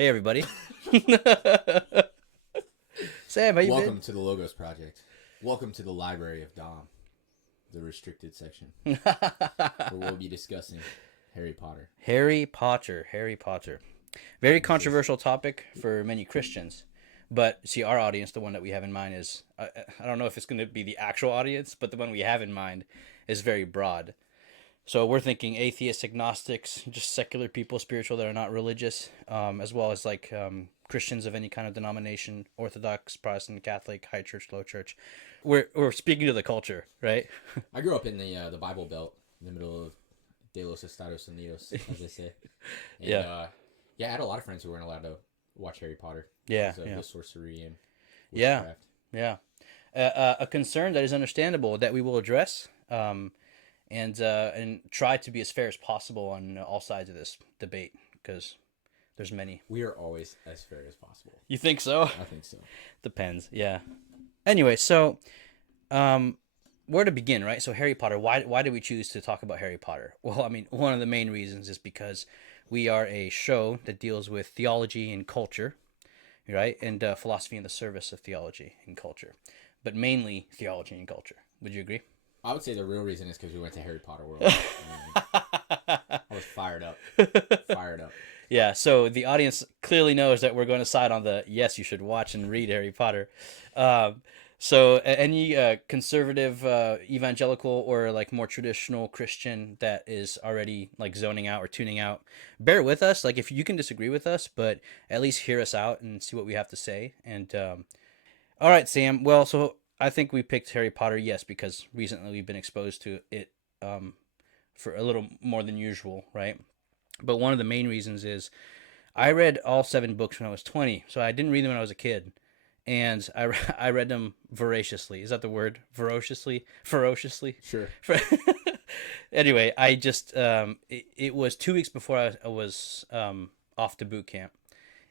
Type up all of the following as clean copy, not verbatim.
Hey everybody. Sam, how you Welcome to the Logos Project. Welcome to the Library of Dom, the restricted section, been? where we'll be discussing Harry Potter. Harry Potter. Very This is controversial topic for many Christians. But see, our audience, the one that we have in mind is, I don't know if it's going to be the actual audience, but the one we have in mind is very broad. So we're thinking atheists, agnostics, just secular people, spiritual that are not religious, as well as Christians of any kind of denomination, Orthodox, Protestant, Catholic, high church, low church. We're speaking to the culture, right? I grew up in the Bible Belt, in the middle of De los Estados Unidos, as they say. And Yeah. yeah, I had a lot of friends who weren't allowed to watch Harry Potter Yeah, because of yeah, the sorcery and yeah, witchcraft. yeah. A concern that is understandable that we will address, and try to be as fair as possible on all sides of this debate because there's many. We are always as fair as possible. You think so? I think so. Depends. Yeah. Anyway, so where to begin, right? So Harry Potter. Why did we choose to talk about Harry Potter? Well, I mean, one of the main reasons is because we are a show that deals with theology and culture, right? And philosophy in the service of theology and culture, but mainly theology and culture. Would you agree? I would say the real reason is because we went to Harry Potter World. I was fired up. Fired up. Yeah, so the audience clearly knows that we're going to side on the yes, you should watch and read Harry Potter. Any conservative, evangelical, or like more traditional Christian that is already like zoning out or tuning out, bear with us. Like if you can disagree with us, but at least hear us out and see what we have to say. And all right, Sam. Well, so I think we picked Harry Potter, yes, because recently we've been exposed to it for a little more than usual, right? But one of the main reasons is I read all 7 books when I was 20, so I didn't read them when I was a kid, and I read them voraciously. Is that the word? Ferociously, ferociously. Sure. Anyway, I just it was 2 weeks before I was off to boot camp,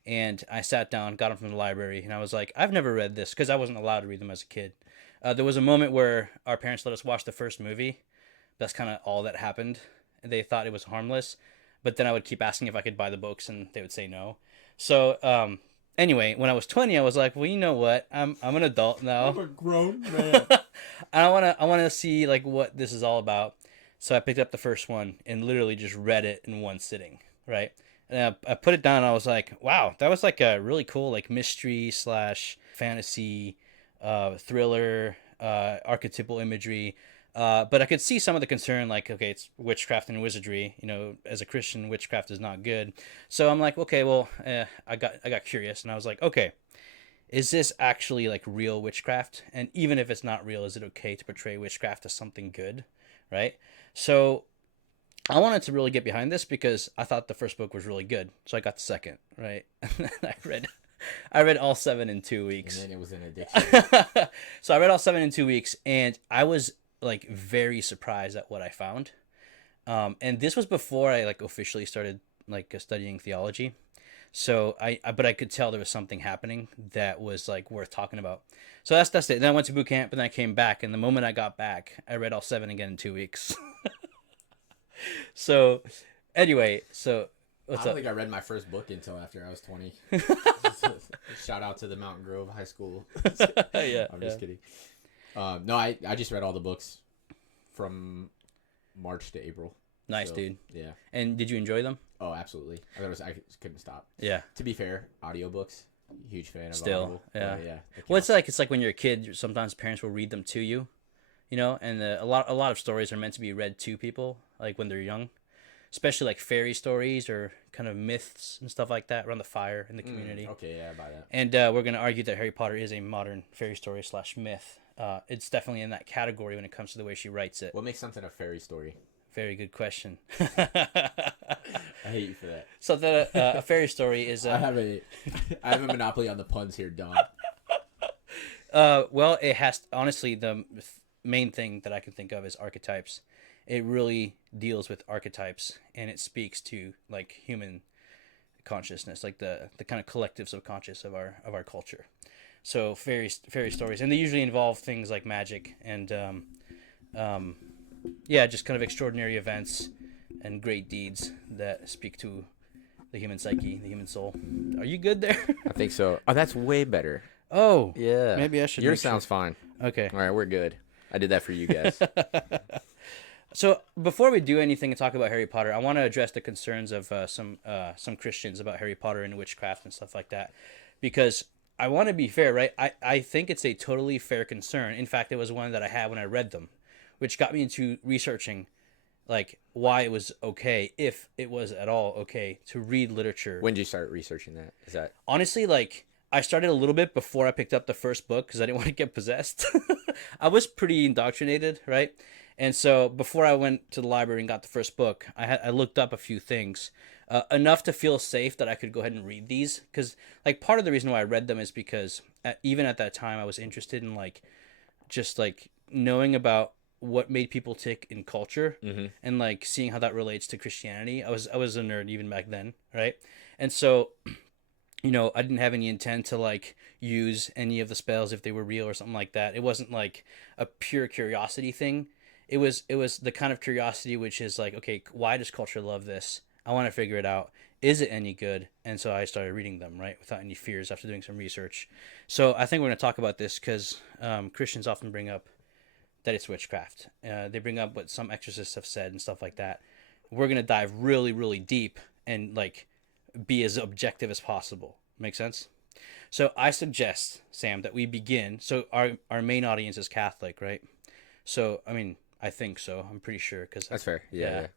and I sat down, got them from the library, and I was like, I've never read this because I wasn't allowed to read them as a kid. There was a moment where our parents let us watch the first movie. That's kind of all that happened. They thought it was harmless, but then I would keep asking if I could buy the books, and they would say no. So anyway, when I was 20, I was like, well, you know what? I'm an adult now. I'm a grown man. I wanna see like what this is all about. So I picked up the first one and literally just read it in one sitting, right? And I put it down. And I was like, wow, that was like a really cool like mystery slash fantasy, thriller, archetypal imagery. But I could see some of the concern, like, okay, it's witchcraft and wizardry. You know, as a Christian, witchcraft is not good. So I'm like, okay, well, I got curious, and I was like, okay, is this actually like real witchcraft? And even if it's not real, is it okay to portray witchcraft as something good, right? So I wanted to really get behind this because I thought the first book was really good. So I got the second, right? I read all 7 in 2 weeks. And then it was an addiction. So I read all 7 in 2 weeks, and I was like very surprised at what I found. And this was before I like officially started like studying theology. So but I could tell there was something happening that was like worth talking about. So that's it. Then I went to boot camp, and then I came back, and the moment I got back, I read all 7 again in 2 weeks. So anyway, so I what's don't up? think I read my first book until after I was 20. Shout out to the Mountain Grove High School. Yeah, I'm yeah. just kidding. No, I just read all the books from March to April. Nice, So, dude. Yeah. And did you enjoy them? Oh, absolutely. I couldn't stop. Yeah. To be fair, audiobooks, huge fan of Still, Audible. yeah. Yeah. Well, it's like when you're a kid. Sometimes parents will read them to you, and a lot of stories are meant to be read to people, like when they're young, especially like fairy stories or kind of myths and stuff like that around the fire in the community. Okay, yeah, I buy that. And we're gonna argue that Harry Potter is a modern fairy story slash myth. It's definitely in that category when it comes to the way she writes it. What makes something a fairy story? Very good question. I hate you for that. So a fairy story is I have a monopoly on the puns here, Don. well, it has honestly the main thing that I can think of is archetypes. It really deals with archetypes, and it speaks to like human consciousness, like the kind of collective subconscious of our culture. So fairy stories, and they usually involve things like magic and yeah, just kind of extraordinary events and great deeds that speak to the human psyche, the human soul. Are you good there? I think so. Oh, that's way better. Oh, Yeah. maybe I should. Yours make sure. sounds fine. Okay. All right, we're good. I did that for you guys. So before we do anything and talk about Harry Potter, I want to address the concerns of some Christians about Harry Potter and witchcraft and stuff like that, because I want to be fair, right? I think it's a totally fair concern. In fact, it was one that I had when I read them, which got me into researching like why it was okay, if it was at all okay, to read literature. When did you start researching that? Is that Honestly, like I started a little bit before I picked up the first book because I didn't want to get possessed. I was pretty indoctrinated, right? And so before I went to the library and got the first book, I looked up a few things, enough to feel safe that I could go ahead and read these. Because like part of the reason why I read them is because even at that time I was interested in like just like knowing about what made people tick in culture, and like seeing how that relates to Christianity. I was a nerd even back then, right? And so I didn't have any intent to like use any of the spells if they were real or something like that. It wasn't like a pure curiosity thing. It was the kind of curiosity which is like, okay, why does culture love this? I want to figure it out. Is it any good? And so I started reading them, right, without any fears after doing some research. So I think we're going to talk about this because Christians often bring up that it's witchcraft. They bring up what some exorcists have said and stuff like that. We're going to dive really, really deep and like be as objective as possible. Make sense? So I suggest, Sam, that we begin. So our main audience is Catholic, right? So I mean, I think so. I'm pretty sure because that's fair. Yeah.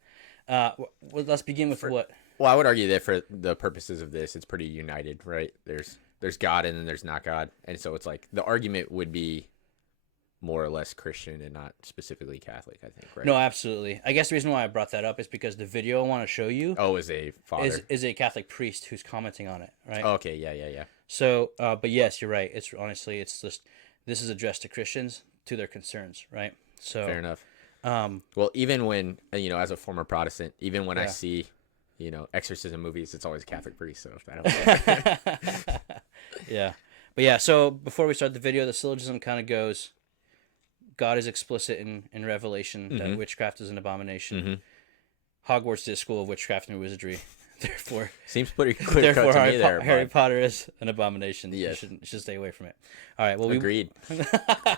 Well, let's begin with what. Well, I would argue that for the purposes of this, it's pretty united, right? There's God and then there's not God, and so it's like the argument would be more or less Christian and not specifically Catholic, I think, right? No, absolutely. I guess the reason why I brought that up is because the video I want to show you is a father. Is a Catholic priest who's commenting on it, right? Oh, okay, yeah. So, but yes, you're right. It's honestly, it's just this is addressed to Christians, to their concerns, right? So fair enough. Well, even when as a former Protestant, even when I see exorcism movies, it's always a Catholic priest. So I don't. Yeah, but yeah. So before we start the video, the syllogism kind of goes: God is explicit in Revelation that witchcraft is an abomination. Hogwarts is a school of witchcraft and wizardry. Therefore, seems pretty clear cut to me there. Harry Potter is an abomination. Yes. You should stay away from it. All right. Well, agreed.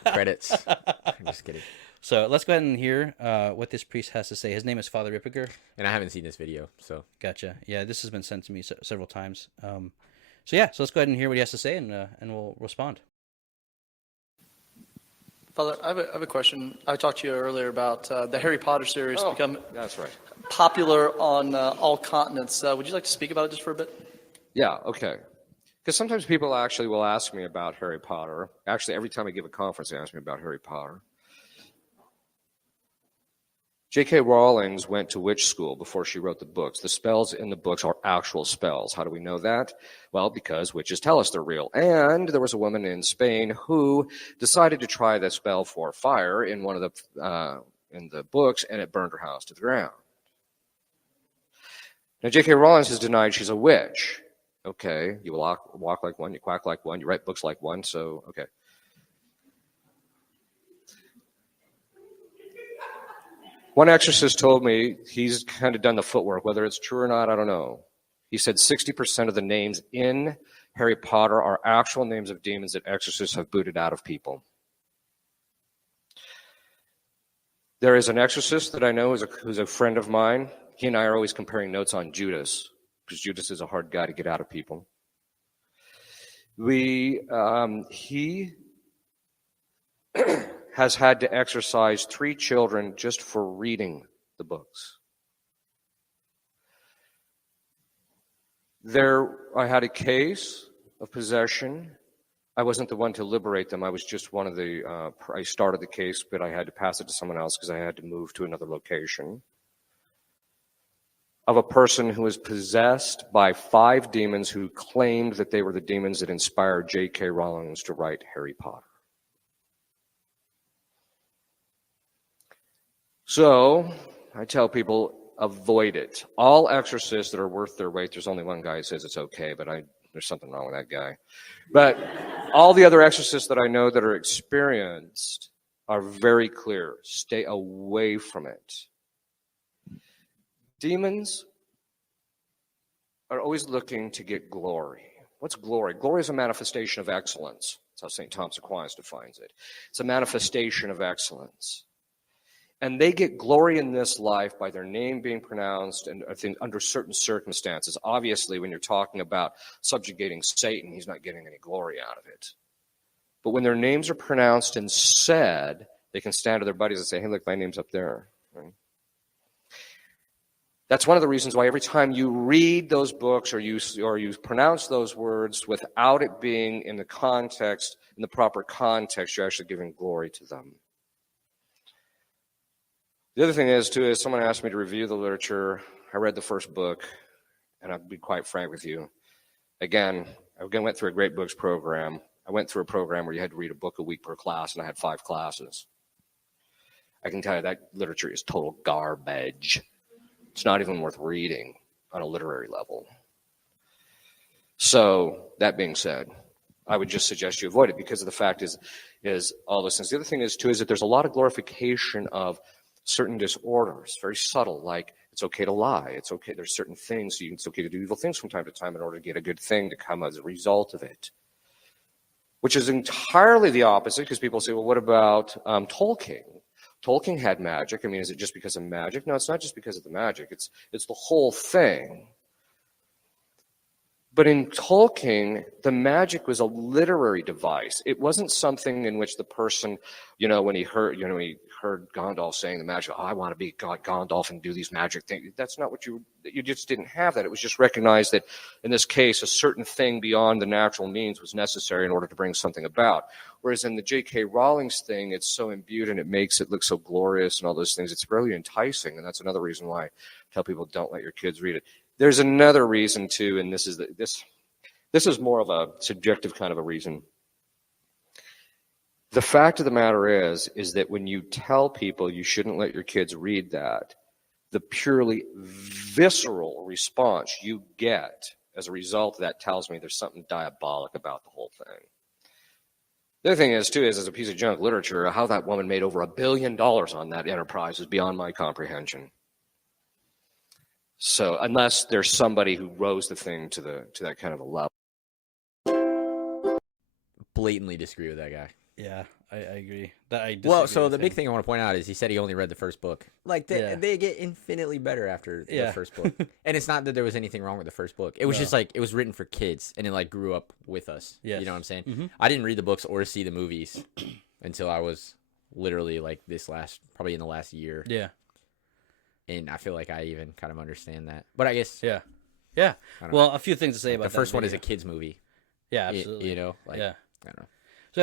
Credits. I'm just kidding. So let's go ahead and hear what this priest has to say. His name is Father Ripperger. And I haven't seen this video, so. Gotcha. Yeah, this has been sent to me several times. So let's go ahead and hear what he has to say, and we'll respond. Father, I have a question. I talked to you earlier about the Harry Potter series become that's right. popular on all continents. Would you like to speak about it just for a bit? Yeah, okay. Because sometimes people actually will ask me about Harry Potter. Actually, every time I give a conference, they ask me about Harry Potter. J.K. Rowling went to witch school before she wrote the books. The spells in the books are actual spells. How do we know that? Well, because witches tell us they're real. And there was a woman in Spain who decided to try the spell for fire in one of the books, and it burned her house to the ground. Now, J.K. Rowling has denied she's a witch. Okay, you walk like one, you quack like one, you write books like one, so okay. One exorcist told me he's kind of done the footwork. Whether it's true or not, I don't know. He said 60% of the names in Harry Potter are actual names of demons that exorcists have booted out of people. There is an exorcist that I know who's a friend of mine. He and I are always comparing notes on Judas, because Judas is a hard guy to get out of people. He has had to exorcise 3 children just for reading the books. I had a case of possession. I wasn't the one to liberate them. I was just one of I started the case, but I had to pass it to someone else because I had to move to another location. Of a person who was possessed by 5 demons who claimed that they were the demons that inspired J.K. Rowling to write Harry Potter. So, I tell people, avoid it. All exorcists that are worth their weight, there's only one guy who says it's okay, but there's something wrong with that guy. But all the other exorcists that I know that are experienced are very clear. Stay away from it. Demons are always looking to get glory. What's glory? Glory is a manifestation of excellence. That's how St. Thomas Aquinas defines it. It's a manifestation of excellence. And they get glory in this life by their name being pronounced and I think under certain circumstances. Obviously, when you're talking about subjugating Satan, he's not getting any glory out of it. But when their names are pronounced and said, they can stand to their buddies and say, hey, look, my name's up there. Right? That's one of the reasons why every time you read those books or you pronounce those words without it being in the context, in the proper context, you're actually giving glory to them. The other thing is, too, is someone asked me to review the literature. I read the first book, and I'll be quite frank with you. I went through a great books program. I went through a program where you had to read a book a week per class, and I had 5 classes. I can tell you that literature is total garbage. It's not even worth reading on a literary level. So, that being said, I would just suggest you avoid it because of the fact is all those things. The other thing is, too, is that there's a lot of glorification of certain disorders, very subtle, like it's okay to lie. It's okay. There's certain things. It's okay to do evil things from time to time in order to get a good thing to come as a result of it, which is entirely the opposite because people say, well, what about Tolkien? Tolkien had magic. I mean, is it just because of magic? No, it's not just because of the magic. It's the whole thing. But in Tolkien, the magic was a literary device. It wasn't something in which the person, when he heard Gandalf saying the magic, I want to be Gandalf and do these magic things. That's not what you just didn't have that. It was just recognized that in this case, a certain thing beyond the natural means was necessary in order to bring something about. Whereas in the J.K. Rowling's thing, it's so imbued and it makes it look so glorious and all those things. It's really enticing. And that's another reason why I tell people don't let your kids read it. There's another reason too, and this is more of a subjective kind of a reason. The fact of the matter is that when you tell people you shouldn't let your kids read that, the purely visceral response you get as a result of that tells me there's something diabolic about the whole thing. The other thing is too is as a piece of junk literature, how that woman made over $1 billion on that enterprise is beyond my comprehension. So unless there's somebody who rose the thing to that kind of a level. Blatantly disagree with that guy. Yeah, I agree. The big thing I want to point out is he said he only read the first book. Like, they get infinitely better after the first book. And it's not that there was anything wrong with the first book. It was just like, it was written for kids, and it like grew up with us. Yes. You know what I'm saying? Mm-hmm. I didn't read the books or see the movies until I was literally like probably in the last year. Yeah. And I feel like I even kind of understand that. But I guess... Yeah. Well, a few things to say about that. The first one is a kid's movie. Yeah, absolutely. I don't know.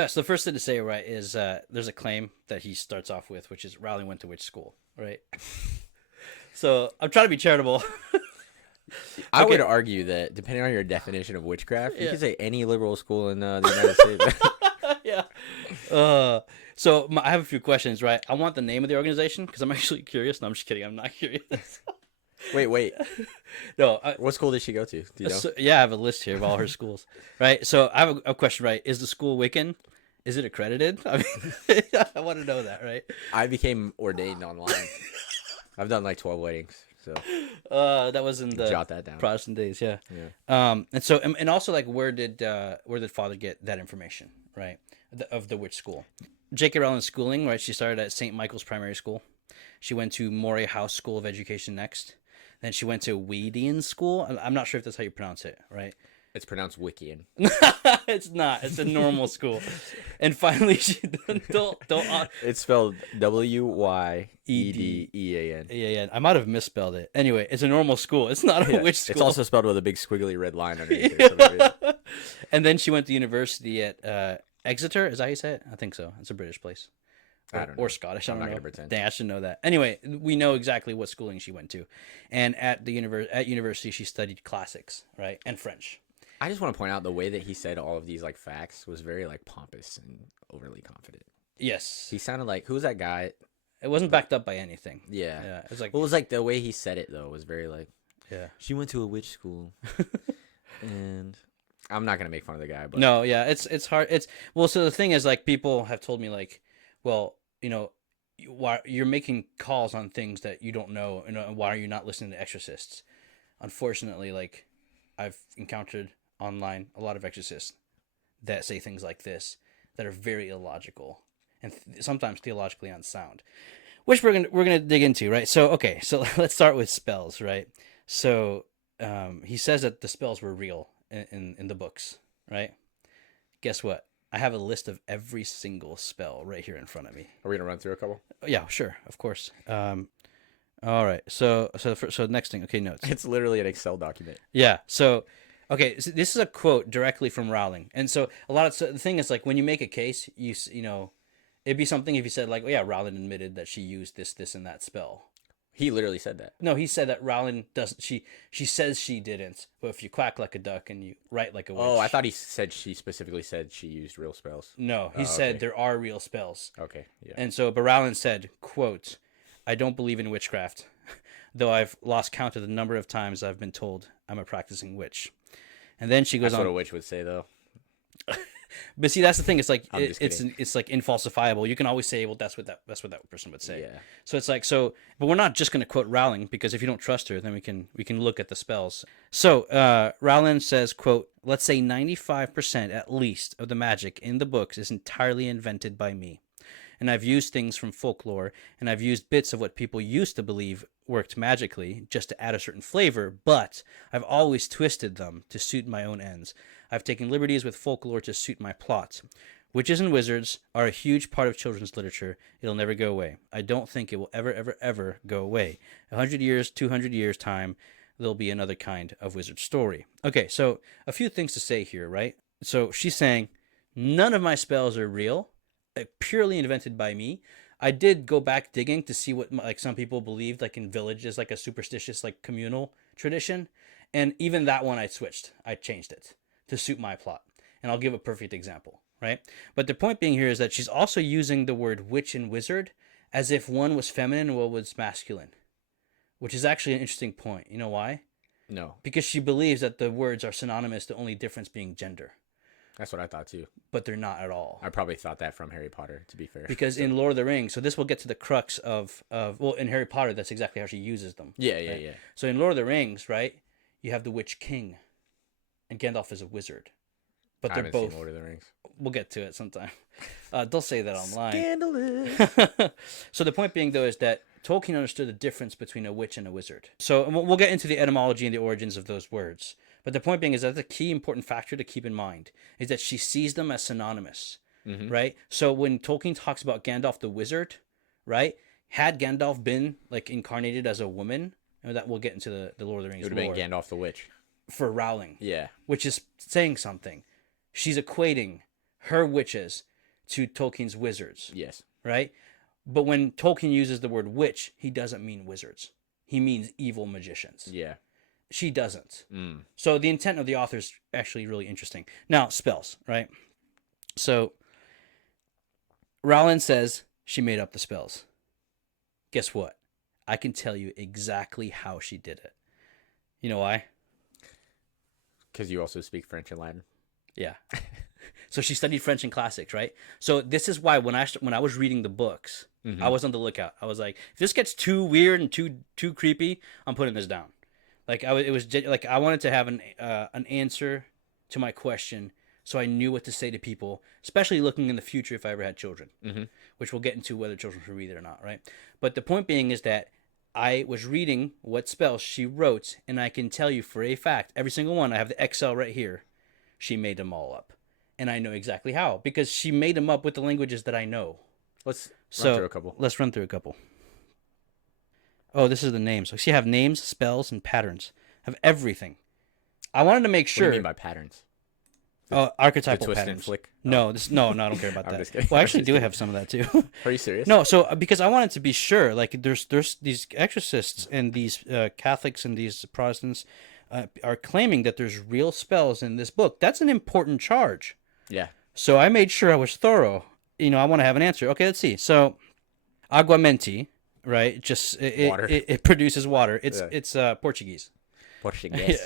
So the first thing to say, right, is there's a claim that he starts off with, which is Rowling went to which school, right? So I'm trying to be charitable. I would argue that depending on your definition of witchcraft, you could say any liberal school in the United States. Yeah. So I have a few questions, right? I want the name of the organization because I'm actually curious. No, I'm just kidding. I'm not curious. Wait. No. What school did she go to? Do you know? I have a list here of all her schools, right? So I have a question, right? Is the school Wiccan? Is it accredited? I mean, I want to know that, right? I became ordained online. I've done like 12 weddings, so. That was in the jot that down. Protestant days, yeah. And so, and also, like, where did Father get that information, right? Of the witch school. J.K. Rowling's schooling, right? She started at St. Michael's Primary School. She went to Moray House School of Education next. Then she went to Wadian School. I'm not sure if that's how you pronounce it, right? It's pronounced Wiccan. It's not. It's a normal school. And finally, she don't. It's spelled Wyedean. Yeah. I might have misspelled it. Anyway, it's a normal school. It's not a witch school. It's also spelled with a big squiggly red line underneath it. And then she went to university at Exeter. Is that how you say it? I think so. It's a British place. I don't know. Or Scottish. I don't know. I'm not going to pretend. Dang, I should know that. Anyway, we know exactly what schooling she went to. And at university, she studied classics, right? And French. I just want to point out the way that he said all of these like facts was very like pompous and overly confident. Yes. He sounded like, who was that guy? It wasn't backed up by anything. Yeah. It was like, well, it was like the way he said it though was very like, yeah. She went to a witch school. And I'm not going to make fun of the guy, but no, yeah, it's hard. So the thing is, like, people have told me, like, well, why you're making calls on things that you don't know, and why are you not listening to exorcists? Unfortunately, like, I've encountered online a lot of exorcists that say things like this that are very illogical and sometimes theologically unsound, which we're gonna dig into, right? So okay, so let's start with spells, right? So he says that the spells were real in the books, right? Guess what? I have a list of every single spell right here in front of me. Are we gonna run through a couple? Yeah, sure, of course. All right. So next thing. Okay, notes. It's literally an Excel document. Yeah. So, okay, so this is a quote directly from Rowling, and so the thing is like when you make a case, you know, it'd be something if you said like, oh, yeah, Rowling admitted that she used this, and that spell. He literally said that. No, he said that Rowling doesn't. She says she didn't. But if you quack like a duck and you write like a witch. Oh, I thought he said she specifically said she used real spells. No, he Oh, said okay. there are real spells. Okay, yeah. And so, but Rowling said, quote, I don't believe in witchcraft, though I've lost count of the number of times I've been told I'm a practicing witch. And then she goes That's on. what a witch would say, though. But see, that's the thing. It's like I'm just kidding. it's like infalsifiable. You can always say, well, that's what that person would say. Yeah. So it's like but we're not just going to quote Rowling because if you don't trust her, then we can look at the spells. So Rowling says, quote, let's say 95% at least of the magic in the books is entirely invented by me. And I've used things from folklore, and I've used bits of what people used to believe worked magically just to add a certain flavor, but I've always twisted them to suit my own ends. I've taken liberties with folklore to suit my plot. Witches and wizards are a huge part of children's literature. It'll never go away. I don't think it will ever, ever, ever go away. 100 years, 200 years time, there'll be another kind of wizard story. Okay, so a few things to say here, right? So she's saying, none of my spells are real, purely invented by me. I did go back digging to see what like some people believed, like in villages, like a superstitious, like communal tradition. And even that one I switched. I changed it to suit my plot. And I'll give a perfect example, right? But the point being here is that she's also using the word witch and wizard as if one was feminine and one was masculine, which is actually an interesting point. You know why? No, Because she believes that the words are synonymous, the only difference being gender. that's what I thought too. But they're not at all. I probably thought that from Harry Potter, to be fair. Because in Lord of the Rings, so this will get to the crux of well, in Harry Potter, that's exactly how she uses them. Yeah, yeah, right? yeah. So in Lord of the Rings, right, you have the Witch King, and Gandalf is a wizard, but I they're haven't both. seen Lord of the Rings. We'll get to it sometime. Don't say that online. Scandalous. So the point being, though, is that Tolkien understood the difference between a witch and a wizard. So and we'll get into the etymology and the origins of those words. But the point being is that the key important factor to keep in mind is that she sees them as synonymous, right? So when Tolkien talks about Gandalf the wizard, right? Had Gandalf been like incarnated as a woman, and that we'll get into the Lord of the Rings It would have lore, been Gandalf the Witch. for Rowling, Yeah. which is saying something. She's equating her witches to Tolkien's wizards, Yes. right? But when Tolkien uses the word witch, he doesn't mean wizards. He means evil magicians. Yeah. She doesn't. Mm. So the intent of the author is actually really interesting. Now, spells, right? So Rowling says she made up the spells. Guess what? I can tell you exactly how she did it. You know why? Because you also speak French and Latin. Yeah. So she studied French and classics, right? So this is why when I was reading the books, I was on the lookout. I was like, if this gets too weird and too creepy, I'm putting this down. Like I wanted to have an answer to my question, so I knew what to say to people, especially looking in the future if I ever had children, which we'll get into whether children should read it or not, right? But the point being is that I was reading what spells she wrote, and I can tell you for a fact, every single one, I have the Excel right here, she made them all up. And I know exactly how, because she made them up with the languages that I know. Let's run through a couple. Let's run through a couple. Oh, this is the names. So you have names, spells, and patterns. Have everything. I wanted to make What do sure. you mean by patterns? Oh, The archetypal twist patterns. and flick? No, no, I don't care about I'm that. just kidding. Well, I I'm actually just do kidding. have some of that too. Are you serious? No, so because I wanted to be sure, like there's these exorcists and these Catholics and these Protestants are claiming that there's real spells in this book. That's an important charge. Yeah. So I made sure I was thorough. You know, I want to have an answer. Okay, let's see. So aguamenti, right? Just Water. it produces water. It's Yeah. it's Portuguese. Portuguese.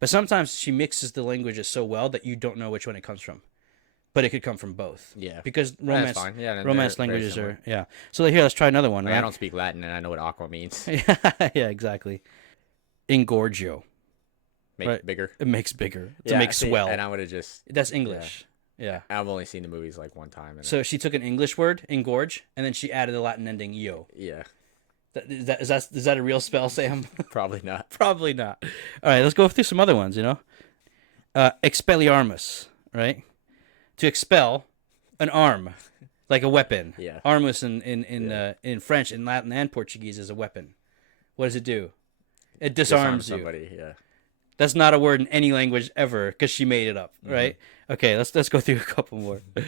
But sometimes she mixes the languages so well that you don't know which one it comes from. But it could come from both. Yeah. Because That's romance fine. Yeah, romance they're very languages similar. are yeah. So here, let's try another one. Like, I Right? don't speak Latin, and I know what aqua means. Yeah, exactly. Ingorgio. Make Right. bigger. It makes bigger to Yeah, make see, swell. And I would have just. That's English. Yeah. I've only seen the movies like one time. And So she took an English word, engorge, and then she added the Latin ending yo. yeah, Is that a real spell, Sam? probably not. Probably not. All right, let's go through some other ones. Expelliarmus, right? To expel an arm, like a weapon. Yeah. Armus in French, in Latin, and Portuguese is a weapon. What does it do? It Disarm disarms you. somebody. Yeah. That's not a word in any language ever because she made it up, right? Okay, let's go through a couple more. All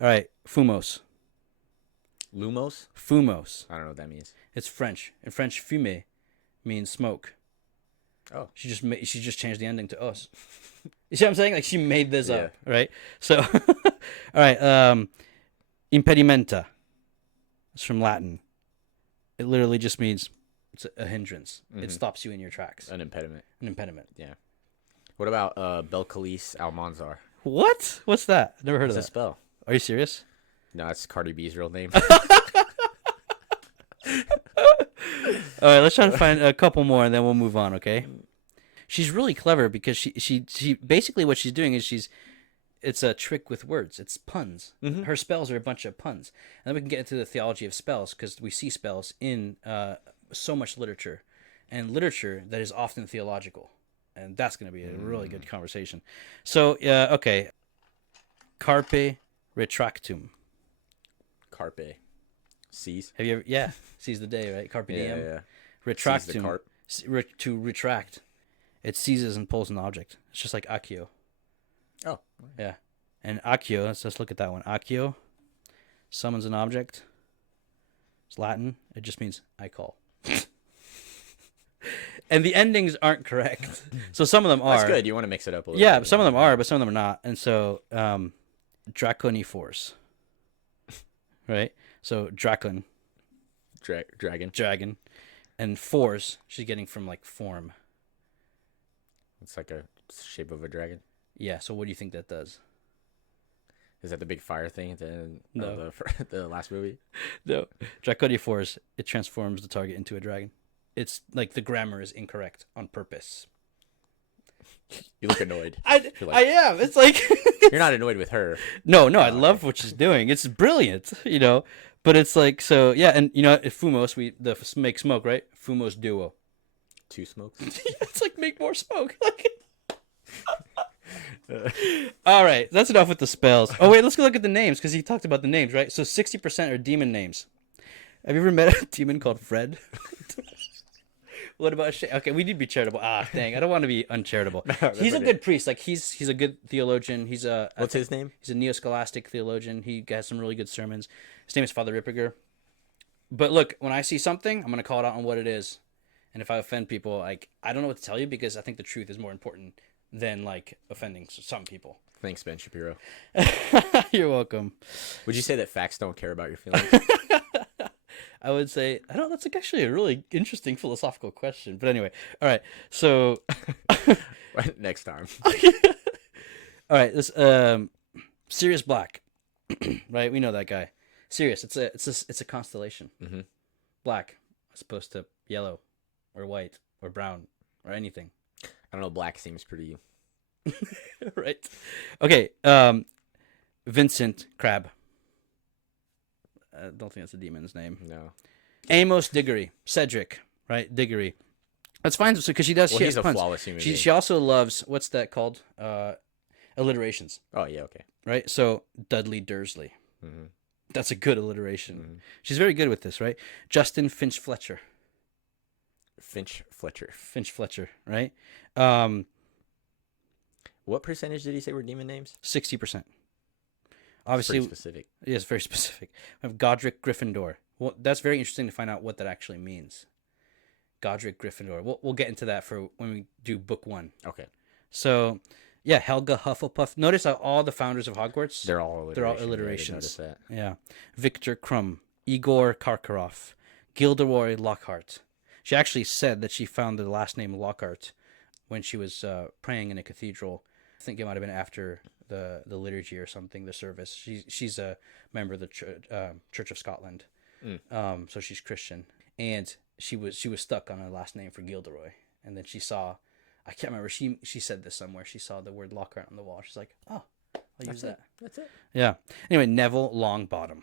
right, fumos. Lumos. Fumos. I don't know what that means. It's French. In French, fumer means smoke. Oh. She just changed the ending to us. You see what I'm saying? Like she made this up, Yeah. right? So, all right. Impedimenta. It's from Latin. It literally just means it's a hindrance. It stops you in your tracks. An impediment. An impediment. Yeah. What about Belcalis Almanzar? What? What's that? Never heard What's of a that. spell? Are you serious? No, it's Cardi B's real name. All right, let's try to find a couple more and then we'll move on, okay? She's really clever because she basically what she's doing is it's a trick with words. It's puns. Her spells are a bunch of puns. And then we can get into the theology of spells because we see spells in so much literature and literature that is often theological. And that's going to be a really good conversation. So, okay. Carpe retractum. Carpe. Seize. Have you ever, yeah, seize the day, right? Carpe Yeah, diem. yeah. Retractum. Seize the carp. To retract. It seizes and pulls an object. It's just like accio. Oh. Yeah. And accio, let's look at that one. Accio summons an object. It's Latin. It just means I call. And the endings aren't correct. So some of them are. That's good. You want to mix it up a little Yeah, bit. some of them are, but some of them are not. And so Draconiforce. Right? So Dracon, Dragon. and force, she's getting from like form. It's like a shape of a dragon. Yeah, so what do you think that does? Is that the big fire thing at the end No. of the last movie? No. Draconiforce, it transforms the target into a dragon. It's like the grammar is incorrect on purpose. You look annoyed. I You're like- I am. It's like You're not annoyed with her. no, I love what she's doing. It's brilliant, But it's like so yeah, and if Fumos make smoke, right? Fumos duo. Two smokes. It's like make more smoke. All right, that's enough with the spells. Oh wait, let's go look at the names because he talked about the names, right? So 60% are demon names. Have you ever met a demon called Fred? What about okay? We need to be charitable. Dang, I don't want to be uncharitable. He's a okay. good priest. Like he's a good theologian. What's his name? He's a neo-scholastic theologian. He has some really good sermons. His name is Father Ripperger. But look, when I see something, I'm gonna call it out on what it is. And if I offend people, like I don't know what to tell you because I think the truth is more important than like offending some people. Thanks, Ben Shapiro. You're welcome. Would you say that facts don't care about your feelings? I would say I don't. That's like actually a really interesting philosophical question. But anyway, all right. So, Next time. all right. This Sirius Black, right? We know that guy. Sirius. It's a constellation. Mhm. Black as opposed to yellow, or white, or brown, or anything. I don't know. Black seems pretty. Right. Okay. Vincent Crab. I don't think that's a demon's name. No. Amos Diggory. Cedric. Right. Diggory. That's fine because she does. Well, she he's has a puns. flawless human being. She also loves what's that called? Alliterations. Oh yeah. Okay. Right. So Dudley Dursley. Mm-hmm. That's a good alliteration. Mm-hmm. She's very good with this, right? Justin Finch Fletcher. Finch Fletcher. Finch Fletcher. Right. What percentage did he say were demon names? 60%. Pretty Obviously, specific. yes, very specific. We have Godric Gryffindor. Well, that's very interesting to find out what that actually means. Godric Gryffindor. We'll get into that for when we do book 1. Okay. So, yeah, Helga Hufflepuff. Notice how all the founders of Hogwarts. They're all alliterations. They're all Yeah, I did alliterations. notice that. Yeah. Victor Crumb, Igor Karkaroff, Gilderoy Lockhart. She actually said that she found the last name Lockhart when she was praying in a cathedral. I think it might have been after the liturgy or something, the service. She's a member of the Church of Scotland, so she's Christian, and she was stuck on a last name for Gilderoy, and then she saw I can't remember. She said this somewhere. She saw the word Lockhart on the wall. She's like, oh, I'll use that. That's it. Yeah. Anyway, Neville Longbottom.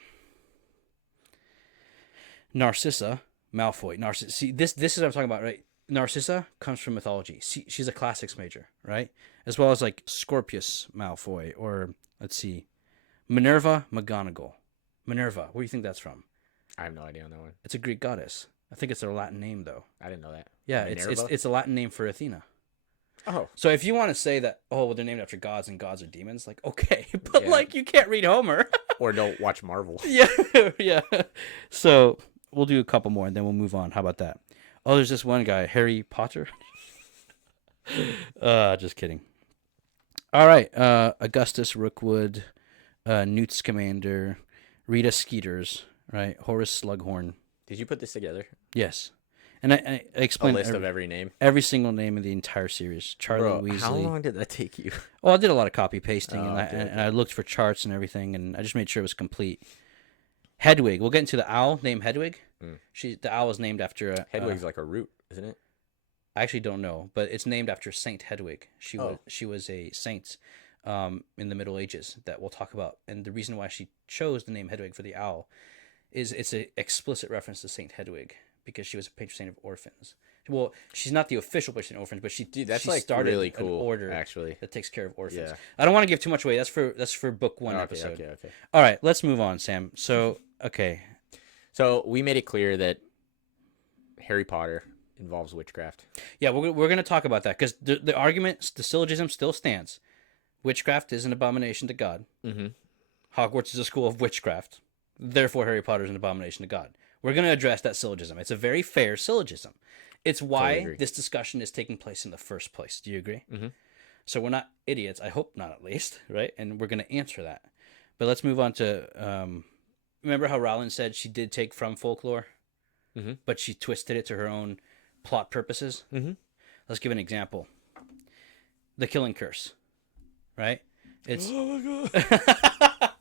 Narcissa Malfoy. See, this is what I'm talking about, right? Narcissa comes from mythology. She's a classics major, right? As well as like Scorpius Malfoy, or let's see, Minerva McGonagall. Minerva, where do you think that's from? I have no idea on that one. It's a Greek goddess. I think it's their Latin name, though. I didn't know that. Yeah, Minerva? it's a Latin name for Athena. Oh, So if you want to say that, oh, well, they're named after gods and gods are demons, like, okay, but Yeah. like you can't read Homer. or don't watch Marvel. Yeah, yeah. So we'll do a couple more and then we'll move on. How about that? Oh, there's this one guy, Harry Potter. Just kidding. All right, Augustus Rookwood, Newt Scamander, Rita Skeeters, right? Horace Slughorn. Did you put this together? Yes, and I A explained list of every name. every single name in the entire series. Charlie Bro, Weasley. how long did that take you? Well, I did a lot of copy pasting, Oh, and, okay, and I looked for charts and everything, and I just made sure it was complete. Hedwig. We'll get into the owl named Hedwig. The owl is named after a Hedwig's like a root, isn't it? I actually don't know, but it's named after Saint Hedwig. She was a saint in the Middle Ages that we'll talk about, and the reason why she chose the name Hedwig for the owl is it's an explicit reference to Saint Hedwig because she was a patron saint of orphans. Well, she's not the official patron saint of orphans, but she That's she like started really an cool, order actually. that takes care of orphans. Yeah. I don't want to give too much away. That's for book one Okay, episode. okay. All right, let's move on, Sam. So okay, So we made it clear that Harry Potter involves witchcraft. yeah, we're gonna talk about that because the argument, the syllogism still stands. Witchcraft is an abomination to God. Mm-hmm. Hogwarts is a school of witchcraft. Therefore, Harry Potter is an abomination to God. We're going to address that syllogism. It's a very fair syllogism. It's why Totally agree. this discussion is taking place in the first place. Do you agree? Mhm. So we're not idiots. I hope not, at least, right? And we're going to answer that. But let's move on to. Remember how Rowling said she did take from folklore, Mhm. but she twisted it to her own plot purposes? Mm-hmm. Let's give an example. The Killing Curse, right? It's Oh my god.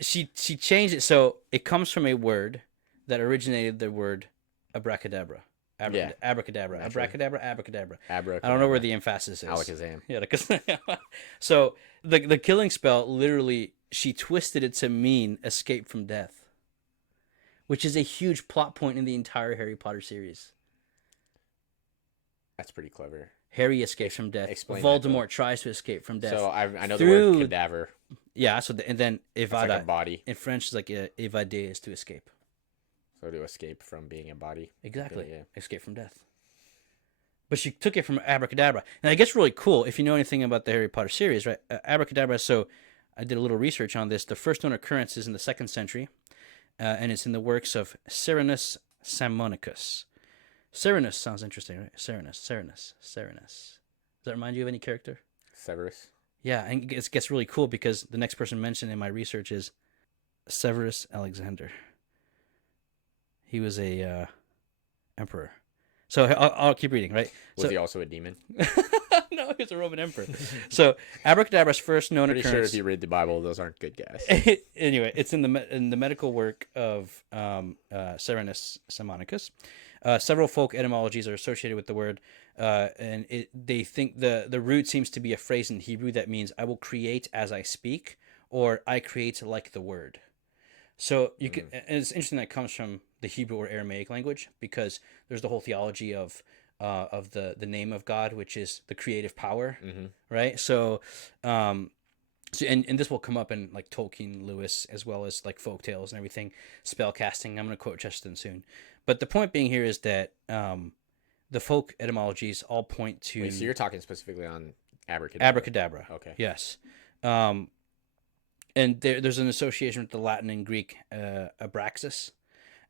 she changed it so it comes from a word that originated the word abracadabra. Yeah. Abracadabra. Naturally. Abracadabra, abracadabra. Abracadabra. I don't know where the emphasis is. Alakazam. Yeah, so the killing spell literally she twisted it to mean escape from death, which is a huge plot point in the entire Harry Potter series. That's pretty clever. Harry escapes from death. Explain that, Voldemort tries to escape from death. So I know the Through- word cadaver. Yeah, so and then It's like evada a body. in French is like evader is to escape. So to escape from being a body. Exactly. Yeah. Escape from death. But she took it from abracadabra. And it gets really cool if you know anything about the Harry Potter series, right? Abracadabra, so I did a little research on this. The first known occurrence is in the 2nd century, and it's in the works of Cerinus Sammonicus. Cerinus sounds interesting, right? Cerinus. Does that remind you of any character? Severus. Yeah, and it gets really cool because the next person mentioned in my research is Severus Alexander. He was a emperor. So I'll keep reading, right? Was So, he also a demon? no, he was a Roman emperor. So abracadabra's first known Pretty sure occurrence. if you read the Bible, those aren't good guys. Anyway, it's in the medical work of Cerinus Sammonicus. Several folk etymologies are associated with the word, and they think the root seems to be a phrase in Hebrew that means "I will create as I speak" or "I create like the word." So you can, and it's interesting that it comes from the Hebrew or Aramaic language because there's the whole theology of the name of God, which is the creative power, right? So, and this will come up in like Tolkien, Lewis, as well as like folk tales and everything, spell casting. I'm going to quote Chesterton soon, but the point being here is that the folk etymologies all point to Wait, so you're talking specifically on abracadabra. abracadabra. Okay. Yes. And there's an association with the Latin and Greek abraxas.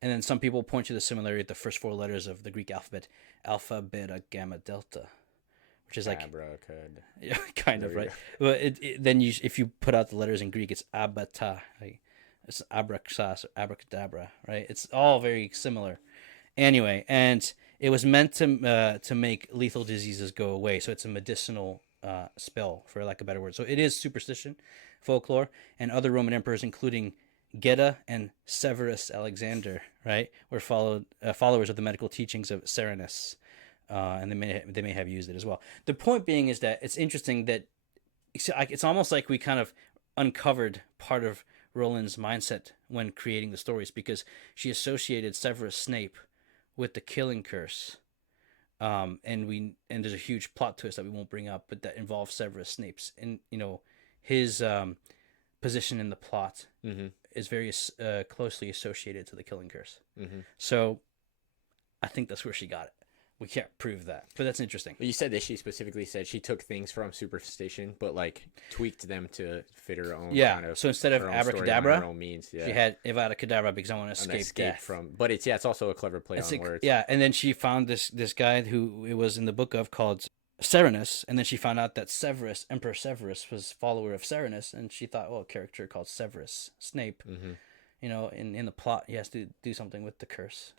And then some people point to the similarity of the first 4 letters of the Greek alphabet, alpha, beta, gamma, delta, which is like Abracad. yeah, kind of There you right. Well, then if you put out the letters in Greek, it's abata, like it's abraxas or abracadabra, right? It's all very similar. Anyway, and it was meant to make lethal diseases go away. So it's a medicinal spell, for lack of a better word. So it is superstition, folklore, and other Roman emperors, including Geta and Severus Alexander, right, were followers of the medical teachings of Cerinus. and they may have used it as well. The point being is that it's interesting that it's almost like we kind of uncovered part of Rowling's mindset when creating the stories, because she associated Severus Snape with the Killing Curse, and there's a huge plot twist that we won't bring up, but that involves Severus Snape's, and his position in the plot is very closely associated to the Killing Curse. So I think that's where she got it. We can't prove that, but that's interesting. Well, you said that she specifically said she took things from Superstition, but like tweaked them to fit her own. Yeah. Kind of, So instead of her own storyline, abracadabra, her own means. Yeah. she had Avada Kedavra because I want to An escape death. from. But it's also a clever play on words. Yeah, and then she found this guy who it was in the book of called Serenus, and then she found out that Severus, Emperor Severus, was follower of Serenus, and she thought, well, a character called Severus Snape, in the plot, he has to do something with the curse.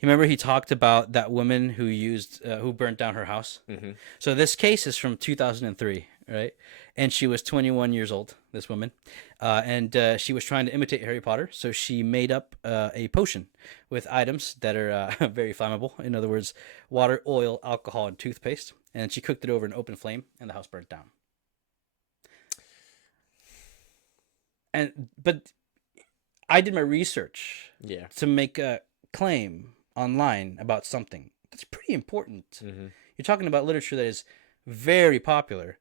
You remember he talked about that woman who burnt down her house? So this case is from 2003, right? And she was 21 years old, this woman. And she was trying to imitate Harry Potter. So she made up a potion with items that are very flammable. In other words, water, oil, alcohol, and toothpaste. And she cooked it over an open flame, and the house burnt down. But I did my research to make a claim online about something that's pretty important. You're talking about literature that is very popular.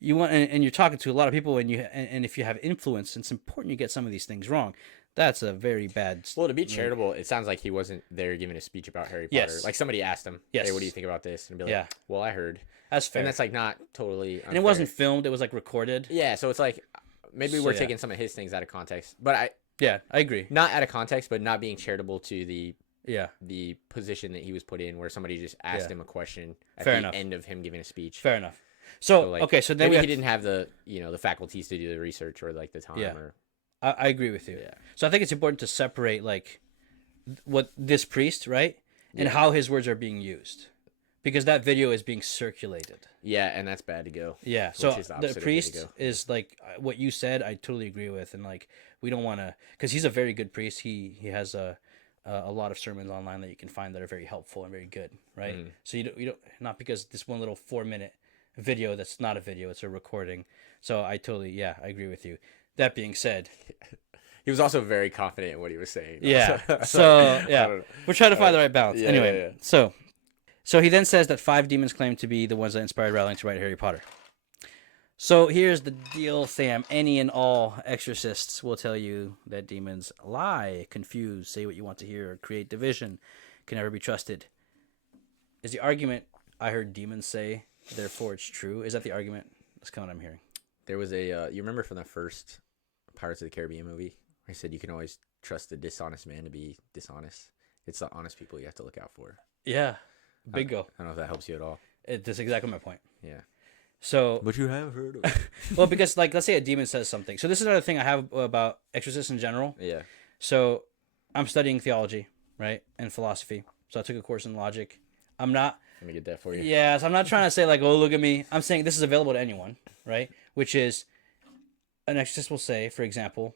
You want, and you're talking to a lot of people, and if you have influence, it's important you get some of these things wrong. That's a very bad. Well, to be charitable, it sounds like he wasn't there giving a speech about Harry Potter. Yes. Like somebody asked him, Yes. "Hey, what do you think about this?" And be like, "Well, I heard." That's fair. And that's like not totally unfair. And it wasn't filmed; it was like recorded. Yeah, so it's like maybe we're taking some of his things out of context, but I agree. Not out of context, but not being charitable to the position that he was put in, where somebody just asked him a question at the end of him giving a speech. Fair enough. So like, okay, so then maybe he didn't have the the faculties to do the research or like the time. Yeah. Or I agree with you. Yeah. So I think it's important to separate like what this priest, right, and how his words are being used, because that video is being circulated. Yeah, and that's bad to go. Yeah. Which So is the opposite the of way to priest go. is like what you said. I totally agree with, and like we don't want to, because he's a very good priest. He has a lot of sermons online that you can find that are very helpful and very good, right? So you don't not because this one little 4-minute video that's not a video, it's a recording. So I agree with you. That being said, he was also very confident in what he was saying. yeah. So We're trying to find the right balance. Yeah, Anyway, so he then says that 5 demons claim to be the ones that inspired Rowling to write Harry Potter. So here's the deal, Sam. Any and all exorcists will tell you that demons lie, confuse, say what you want to hear, create division, can never be trusted. Is the argument I heard demons say, therefore it's true? Is that the argument? That's kind of what I'm hearing. There was a you remember from the first Pirates of the Caribbean movie? I said you can always trust a dishonest man to be dishonest. It's the honest people you have to look out for. Yeah. Bingo. I don't know if that helps you at all. That's exactly my point. Yeah. So, But you have heard of it. well, because like, let's say a demon says something. So this is another thing I have about exorcists in general. Yeah. So I'm studying theology, right, and philosophy. So I took a course in logic. I'm not. Let me get that for you. Yeah, so I'm not trying to say like, oh, look at me. I'm saying this is available to anyone, right? Which is, an exorcist will say, for example,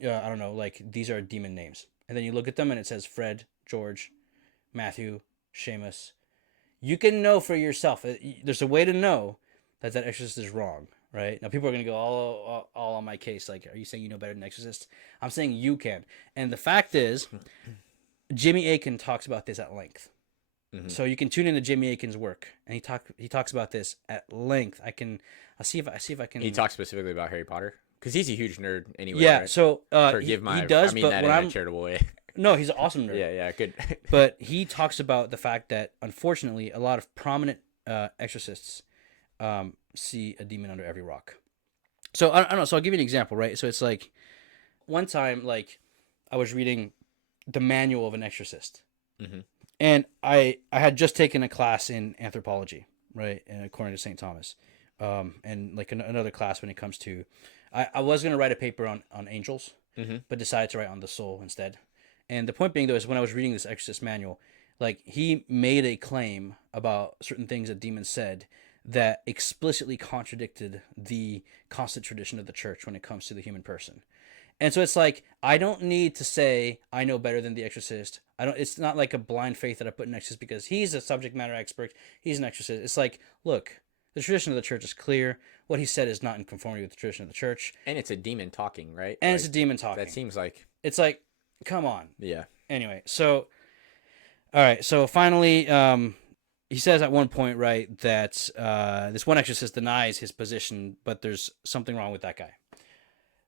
I don't know, like these are demon names, and then you look at them and it says Fred, George, Matthew, Seamus. You can know for yourself. There's a way to know that exorcist is wrong, right? Now people are gonna go all on my case. Like, are you saying you know better than exorcist? I'm saying you can. And the fact is, Jimmy Akin talks about this at length. So you can tune into Jimmy Akin's work, and he talks about this at length. I'll see if I can. He talks specifically about Harry Potter because he's a huge nerd anyway. Yeah. Right? So Forgive he does, I mean but that when in I'm a charitable way. no, he's an awesome nerd. Yeah, good. But he talks about the fact that unfortunately a lot of prominent exorcists see a demon under every rock. So I don't know. So I'll give you an example, right? So it's like one time, like I was reading the manual of an exorcist, and I had just taken a class in anthropology, right, according to St. Thomas, and like another class when it comes to, I was gonna write a paper on angels, but decided to write on the soul instead. And the point being though is when I was reading this exorcist manual, like he made a claim about certain things that demons said that explicitly contradicted the constant tradition of the church when it comes to the human person. And so it's like, I don't need to say I know better than the exorcist. I don't. It's not like a blind faith that I put next to because he's a subject matter expert. He's an exorcist. It's like, look, the tradition of the church is clear. What he said is not in conformity with the tradition of the church. And it's a demon talking, right? And Like, it's a demon talking. that seems like, It's like, come on. yeah. Anyway, so, all right. So finally, he says at one point, right, that this one exorcist denies his position, but there's something wrong with that guy.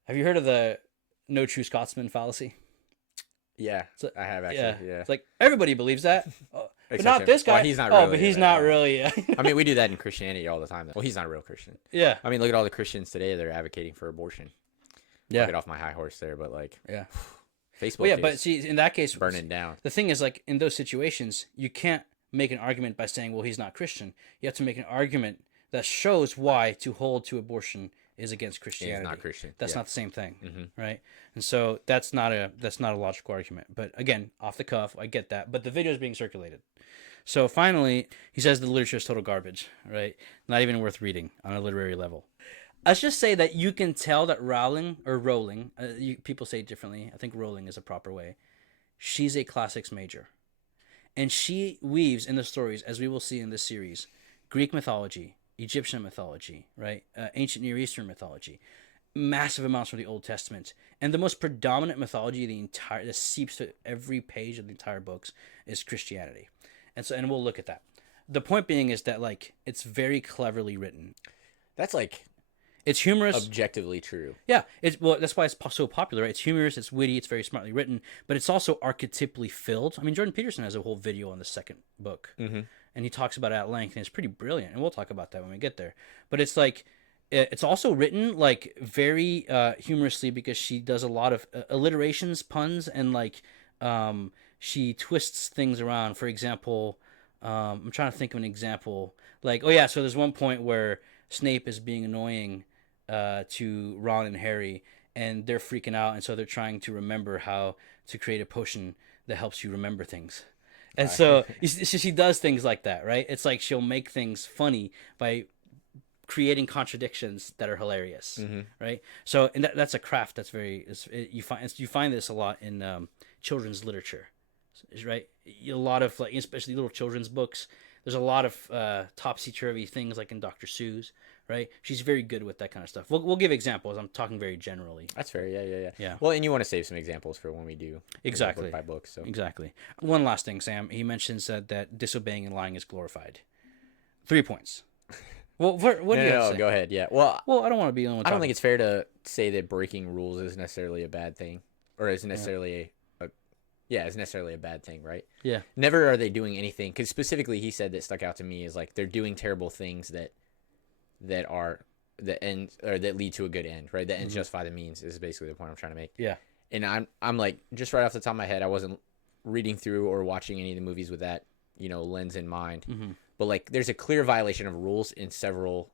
Have you heard of the no true Scotsman fallacy? Yeah, So- I have actually. Yeah. It's like everybody believes that, but Except not him. this guy. Well, he's not Oh, really, but he's yeah. not really. I mean, we do that in Christianity all the time. Though. Well, he's not a real Christian. Yeah. I mean, look at all the Christians today; they're advocating for abortion. I'll Yeah. get off my high horse there, but like, Yeah. Facebook. Well, yeah, is but see, in that case, burning down. the thing is, like in those situations, you can't make an argument by saying, "Well, he's not Christian." You have to make an argument that shows why to hold to abortion is against Christianity. He's not Christian. That's Yeah. not the same thing, Mhm. right? And so that's not a logical argument. But again, off the cuff, I get that. But the video is being circulated. So finally, he says the literature is total garbage, right? Not even worth reading on a literary level. Let's just say that you can tell that Rowling, people say it differently. I think Rowling is a proper way. She's a classics major. And she weaves in the stories, as we will see in this series, Greek mythology, Egyptian mythology, right? Ancient Near Eastern mythology, massive amounts from the Old Testament. And the most predominant mythology that seeps to every page of the entire books is Christianity. And we'll look at that. The point being is that, like, it's very cleverly written. That's like It's humorous. objectively true. Yeah, that's why it's so popular. Right? It's humorous, it's witty, it's very smartly written, but it's also archetypally filled. I mean, Jordan Peterson has a whole video on the second book, and he talks about it at length, and it's pretty brilliant. And we'll talk about that when we get there. But it's like, it's also written like very humorously because she does a lot of alliterations, puns, and like she twists things around. For example, I'm trying to think of an example. Like, oh yeah, so there's one point where Snape is being annoying to Ron and Harry, and they're freaking out, and so they're trying to remember how to create a potion that helps you remember things. And so she does things like that, right? It's like she'll make things funny by creating contradictions that are hilarious, right? So, and that's a craft that's you find this a lot in children's literature, right? A lot of, like, especially little children's books. There's a lot of topsy-turvy things, like in Dr. Seuss, right? She's very good with that kind of stuff. We'll give examples. I'm talking very generally. That's fair. Yeah. Yeah. Well, and you want to save some examples for when we do Exactly. book by book. So Exactly. One last thing, Sam. He mentions that disobeying and lying is glorified. 3 points. Well, what do you have to say? go ahead. Yeah. Well, Well, I don't want to be the only one I don't talking. think it's fair to say that breaking rules is necessarily a bad thing, or is necessarily is necessarily a bad thing, right? Yeah. Never are they doing anything, because specifically he said that stuck out to me is like they're doing terrible things that are the end, or that lead to a good end, right? The ends justify the means is basically the point I'm trying to make. Yeah. And I'm like, just right off the top of my head, I wasn't reading through or watching any of the movies with that, lens in mind. But like, there's a clear violation of rules in several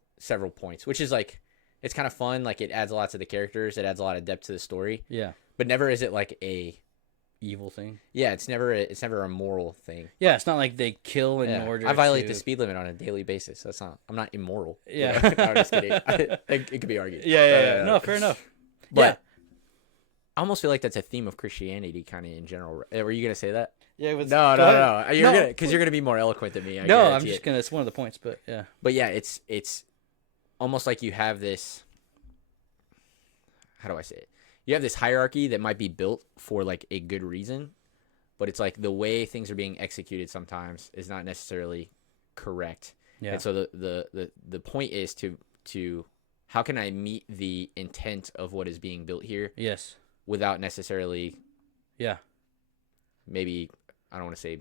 points, which is like, it's kind of fun. Like, it adds a lot to the characters. It adds a lot of depth to the story. Yeah. But never is it like Evil thing. yeah, it's never a moral thing. Yeah, it's not like they kill in Yeah. order. I violate to... the speed limit on a daily basis. I'm not immoral. Yeah. No, I'm just kidding. It could be argued. Yeah. No, fair enough. But I almost feel like that's a theme of Christianity, kind of in general. Were you gonna say that? Yeah. No. You're gonna be more eloquent than me. I No, I'm guarantee just it. gonna. It's one of the points, but yeah. But yeah, it's almost like you have this. How do I say it? You have this hierarchy that might be built for like a good reason, but it's like the way things are being executed sometimes is not necessarily correct. Yeah. And so the point is to how can I meet the intent of what is being built here Yes. without necessarily Yeah. maybe, I don't want to say,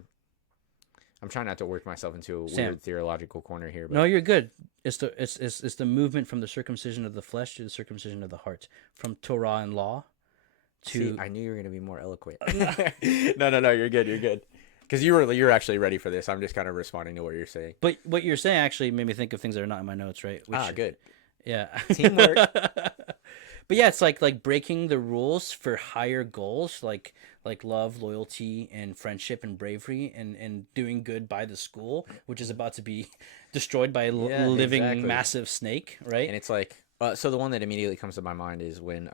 I'm trying not to work myself into a Sam. weird theological corner here, but No, you're good. It's the movement from the circumcision of the flesh to the circumcision of the heart, from Torah and law to. see, I knew you were going to be more eloquent. No, you're good. Because you're actually ready for this. I'm just kind of responding to what you're saying. But what you're saying actually made me think of things that are not in my notes, right? Good. Yeah. Teamwork. But yeah, it's like breaking the rules for higher goals, like love, loyalty, and friendship and bravery, and doing good by the school, which is about to be destroyed by a Yeah, living exactly. massive snake, right? And it's like, so the one that immediately comes to my mind is when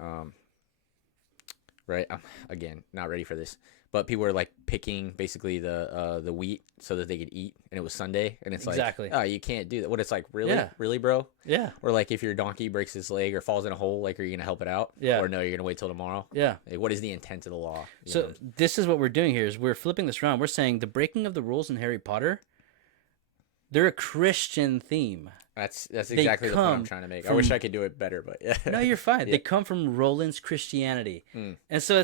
right? I'm again not ready for this, but people were like picking basically the wheat so that they could eat, and it was Sunday, and it's Exactly. like, oh, you can't do that. What it's like, really, Yeah. really, bro? Yeah. Or like if your donkey breaks its leg or falls in a hole, like, are you gonna help it out? Yeah. Or no, you're gonna wait till tomorrow? Yeah. Like, what is the intent of the law? You So know? this is what we're doing here is we're flipping this around. We're saying the breaking of the rules in Harry Potter, they're a Christian theme. That's exactly the point I'm come trying to make. I from- wish I could do it better, but yeah. No, you're fine. Yeah. They come from Roland's Christianity. And so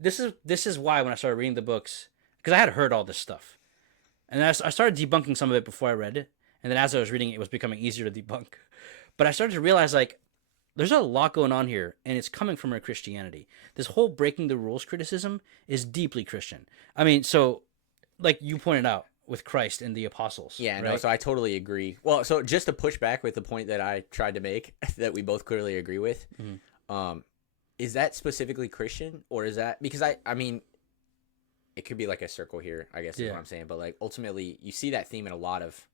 this is why when I started reading the books, because I had heard all this stuff. And I started debunking some of it before I read it. And then as I was reading it, it was becoming easier to debunk. But I started to realize, like, there's a lot going on here, and it's coming from our Christianity. This whole breaking the rules criticism is deeply Christian. I mean, so, like you pointed out with Christ and the apostles. Yeah, no, right? so I totally agree. Well, so just to push back with the point that I tried to make that we both clearly agree with, is that specifically Christian, or is that because I mean, it could be like a circle here, I guess is Yeah. what I'm saying, but like ultimately you see that theme in a lot of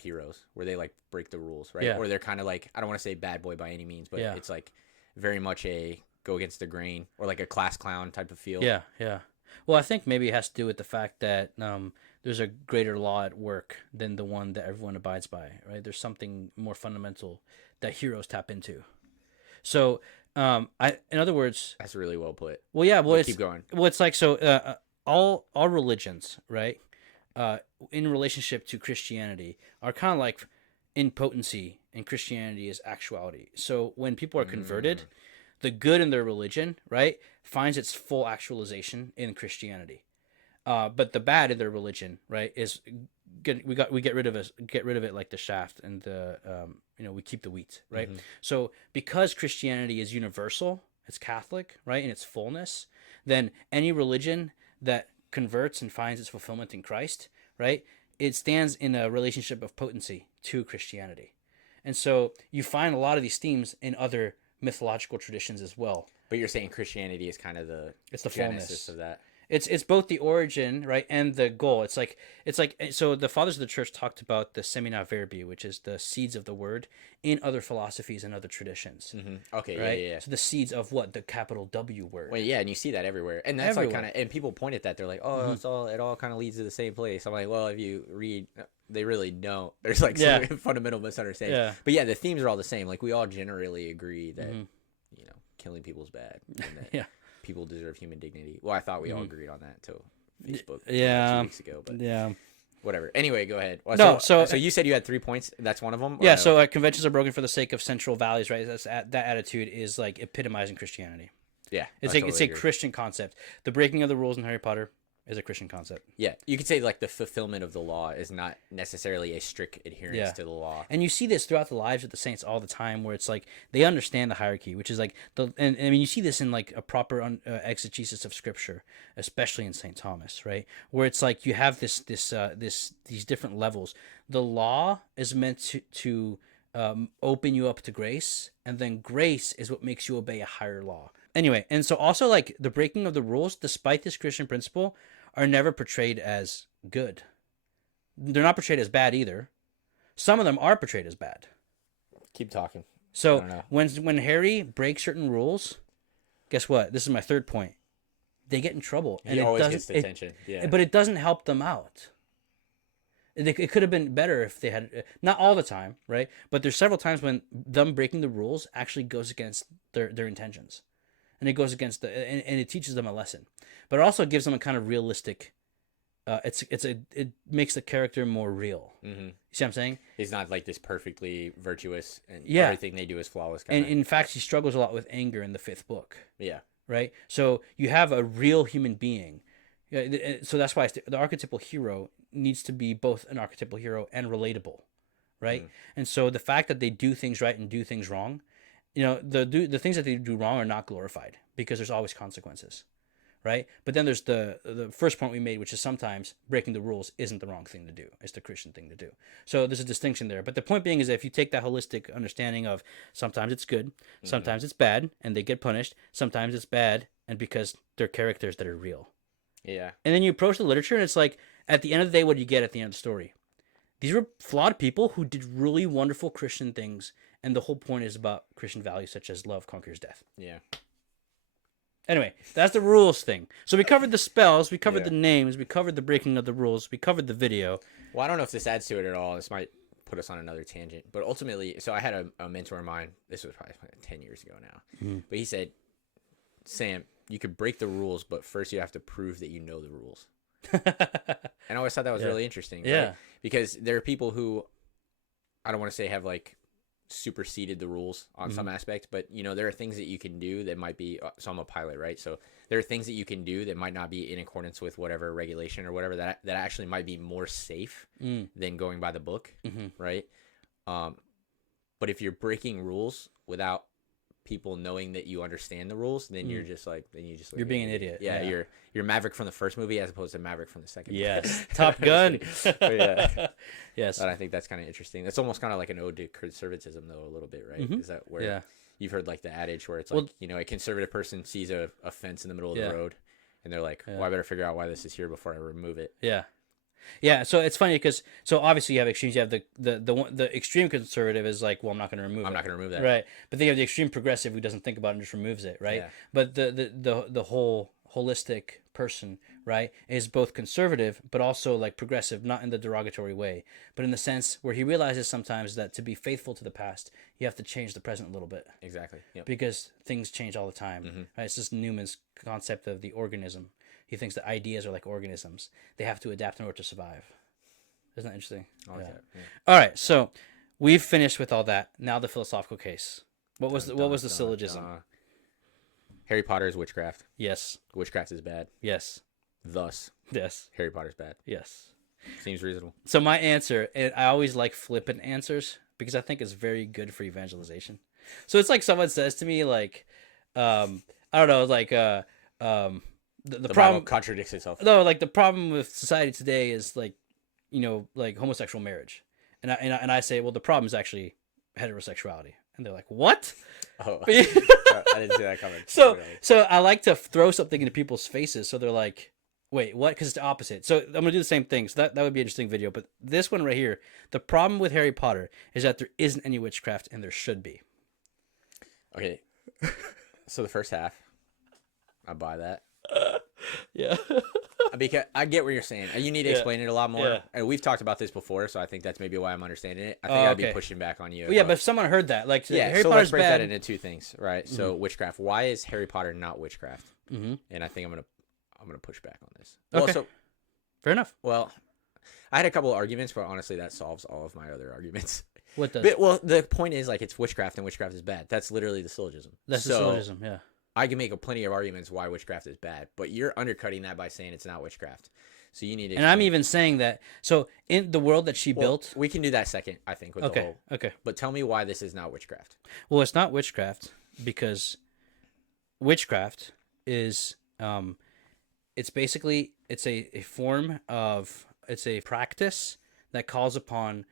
heroes where they like break the rules, right? Yeah. Or they're kind of like, I don't want to say bad boy by any means, but Yeah. it's like very much a go against the grain or like a class clown type of feel. Yeah, yeah. Well, I think maybe it has to do with the fact that there's a greater law at work than the one that everyone abides by, right? There's something more fundamental that heroes tap into. So, in other words, That's really well put. well, yeah, well, But it's keep going. well, it's like so. All religions, right, in relationship to Christianity, are kind of like in potency, and Christianity is actuality. So when people are converted, the good in their religion, right, finds its full actualization in Christianity. But the bad in their religion, right, is we get rid of it like the shaft, and the we keep the wheat, right? So because Christianity is universal, it's Catholic, right, in its fullness, then any religion that converts and finds its fulfillment in Christ, right, it stands in a relationship of potency to Christianity. And so you find a lot of these themes in other mythological traditions as well. But you're saying Christianity is kind of the It's the genesis fullness. of that. It's both the origin, right, and the goal. It's like so the fathers of the church talked about the semina verbi, which is the seeds of the word in other philosophies and other traditions, Okay, right? yeah. So the seeds of what? The capital W word. Well, yeah, and you see that everywhere, and that's like Everywhere. kind of, and people point at that. They're like, "Oh, it all kind of leads to the same place." I'm like, "Well, if you read, they really don't. There's like some Yeah. fundamental misunderstanding." Yeah. But yeah, the themes are all the same. Like we all generally agree that killing people is bad, and that Yeah. people deserve human dignity. Well, I thought we all agreed on that until Facebook. Yeah. 2 weeks ago, but Yeah. whatever. Anyway, go ahead. Well, No, so so- you said you had 3 points. That's one of them. Yeah. So conventions are broken for the sake of central values, right? That attitude is like epitomizing Christianity. yeah, It's I a totally agree. Christian concept. The breaking of the rules in Harry Potter is a Christian concept. Yeah, you could say like the fulfillment of the law is not necessarily a strict adherence Yeah. to the law. And you see this throughout the lives of the saints all the time, where it's like they understand the hierarchy, which is like and I mean you see this in like a proper exegesis of Scripture, especially in Saint Thomas, right? Where it's like you have these different levels. The law is meant to open you up to grace, and then grace is what makes you obey a higher law. Anyway, and so also like the breaking of the rules, despite this Christian principle, are never portrayed as good. They're not portrayed as bad either. Some of them are portrayed as bad. Keep talking. I So don't know. when Harry breaks certain rules, guess what? This is my third point. They get in trouble, He always gets it- attention. Yeah. but it doesn't help them out. It could have been better if they had, not all the time, right? But there's several times when them breaking the rules actually goes against their intentions, and it goes against and it teaches them a lesson, but it also gives them a kind of realistic. It makes the character more real. Mm-hmm. You see what I'm saying? He's not like this perfectly virtuous, and Yeah. everything they do is flawless. And Kinda. in fact, he struggles a lot with anger in the 5th book. Yeah. Right? So you have a real human being. So that's why the archetypal hero needs to be both an archetypal hero and relatable, right? And so the fact that they do things right and do things wrong, the things that they do wrong are not glorified because there's always consequences, right? But then there's the first point we made, which is sometimes breaking the rules isn't the wrong thing to do. It's the Christian thing to do. So there's a distinction there. But the point being is that if you take that holistic understanding of sometimes it's good, sometimes it's bad, and they get punished, sometimes it's bad, and because they're characters that are real. Yeah. And then you approach the literature, and it's like, at the end of the day, what do you get at the end of the story? These were flawed people who did really wonderful Christian things, and the whole point is about Christian values such as love conquers death. Yeah. Anyway, that's the rules thing. So we covered the spells, we covered Yeah. the names, we covered the breaking of the rules, we covered the video. Well, I don't know if this adds to it at all. This might put us on another tangent. But ultimately, so I had a mentor of mine. This was probably 10 years ago now. But he said, Sam, you could break the rules, but first you have to prove that you know the rules. And I always thought that was Yeah. really interesting. Right? Yeah. Because there are people who, I don't want to say have like superseded the rules on some aspect, but you know, there are things that you can do that might be, so I'm a pilot, right? So there are things that you can do that might not be in accordance with whatever regulation or whatever that actually might be more safe than going by the book, right? But if you're breaking rules without people knowing that you understand the rules, then you're just like, You're being an idiot. Yeah, Yeah. you're Maverick from the first movie as opposed to Maverick from the second. Yes. Top Gun. But yeah. Yes. But I think that's kind of interesting. That's almost kind of like an ode to conservatism, though, a little bit, right? Is that where Yeah. you've heard like the adage where it's like, you know, a conservative person sees a fence in the middle of Yeah. the road, and they're like, "Well, I better figure out why this is here before I remove it." Yeah. Yeah, so it's funny because obviously you have extremes. You have the extreme conservative is like, well, I'm not going to remove it. I'm not going to remove that. Right, but then you have the extreme progressive who doesn't think about it and just removes it, right? Yeah. But the whole holistic person, right, is both conservative but also like progressive, not in the derogatory way, but in the sense where he realizes sometimes that to be faithful to the past, you have to change the present a little bit Exactly. Yep. because things change all the time. Right? It's just Newman's concept of the organism. He thinks that ideas are like organisms; they have to adapt in order to survive. Isn't that interesting? I like that. Yeah. All right, so we've finished with all that. Now the philosophical case. What was the syllogism? Harry Potter is witchcraft. Yes, Witchcraft is bad. yes, Thus, yes, Harry Potter's bad. yes. Seems reasonable. So my answer, and I always like flippant answers because I think it's very good for evangelization. So it's like someone says to me, like, I don't know, like, the The Bible problem. contradicts itself. No, like the problem with society today is like, you know, like homosexual marriage, and I say, well, the problem is actually heterosexuality, and they're like, what? Oh, I didn't see that coming. So I like to throw something into people's faces, so they're like, wait, what? Because it's the opposite. So I'm gonna do the same thing. So that would be an interesting video. But this one right here, the problem with Harry Potter is that there isn't any witchcraft, and there should be. Okay. So the first half, I buy that. Yeah. Because I get what you're saying. You need to Yeah. explain it a lot more. Yeah. And we've talked about this before, so I think that's maybe why I'm understanding it. I think Oh, I'd be okay. pushing back on you. Well, yeah, but if someone heard that, like, yeah, Harry so Potter's let's break bad. that into two things, right? So witchcraft. Why is Harry Potter not witchcraft? Mm-hmm. And I think I'm gonna push back on this. Okay. Fair enough. Well, I had a couple of arguments, but honestly, that solves all of my other arguments. What does? But, well, the point is, like, it's witchcraft, and witchcraft is bad. That's literally the syllogism. That's the So, syllogism. Yeah. I can make plenty of arguments why witchcraft is bad, but you're undercutting that by saying it's not witchcraft. So you need to. And I'm explain. even saying that. So in the world that she Well, built. We can do that second, I think, with the Okay. whole. Okay. But tell me why this is not witchcraft. Well, it's not witchcraft because witchcraft is it's basically it's a form of it's a practice that calls upon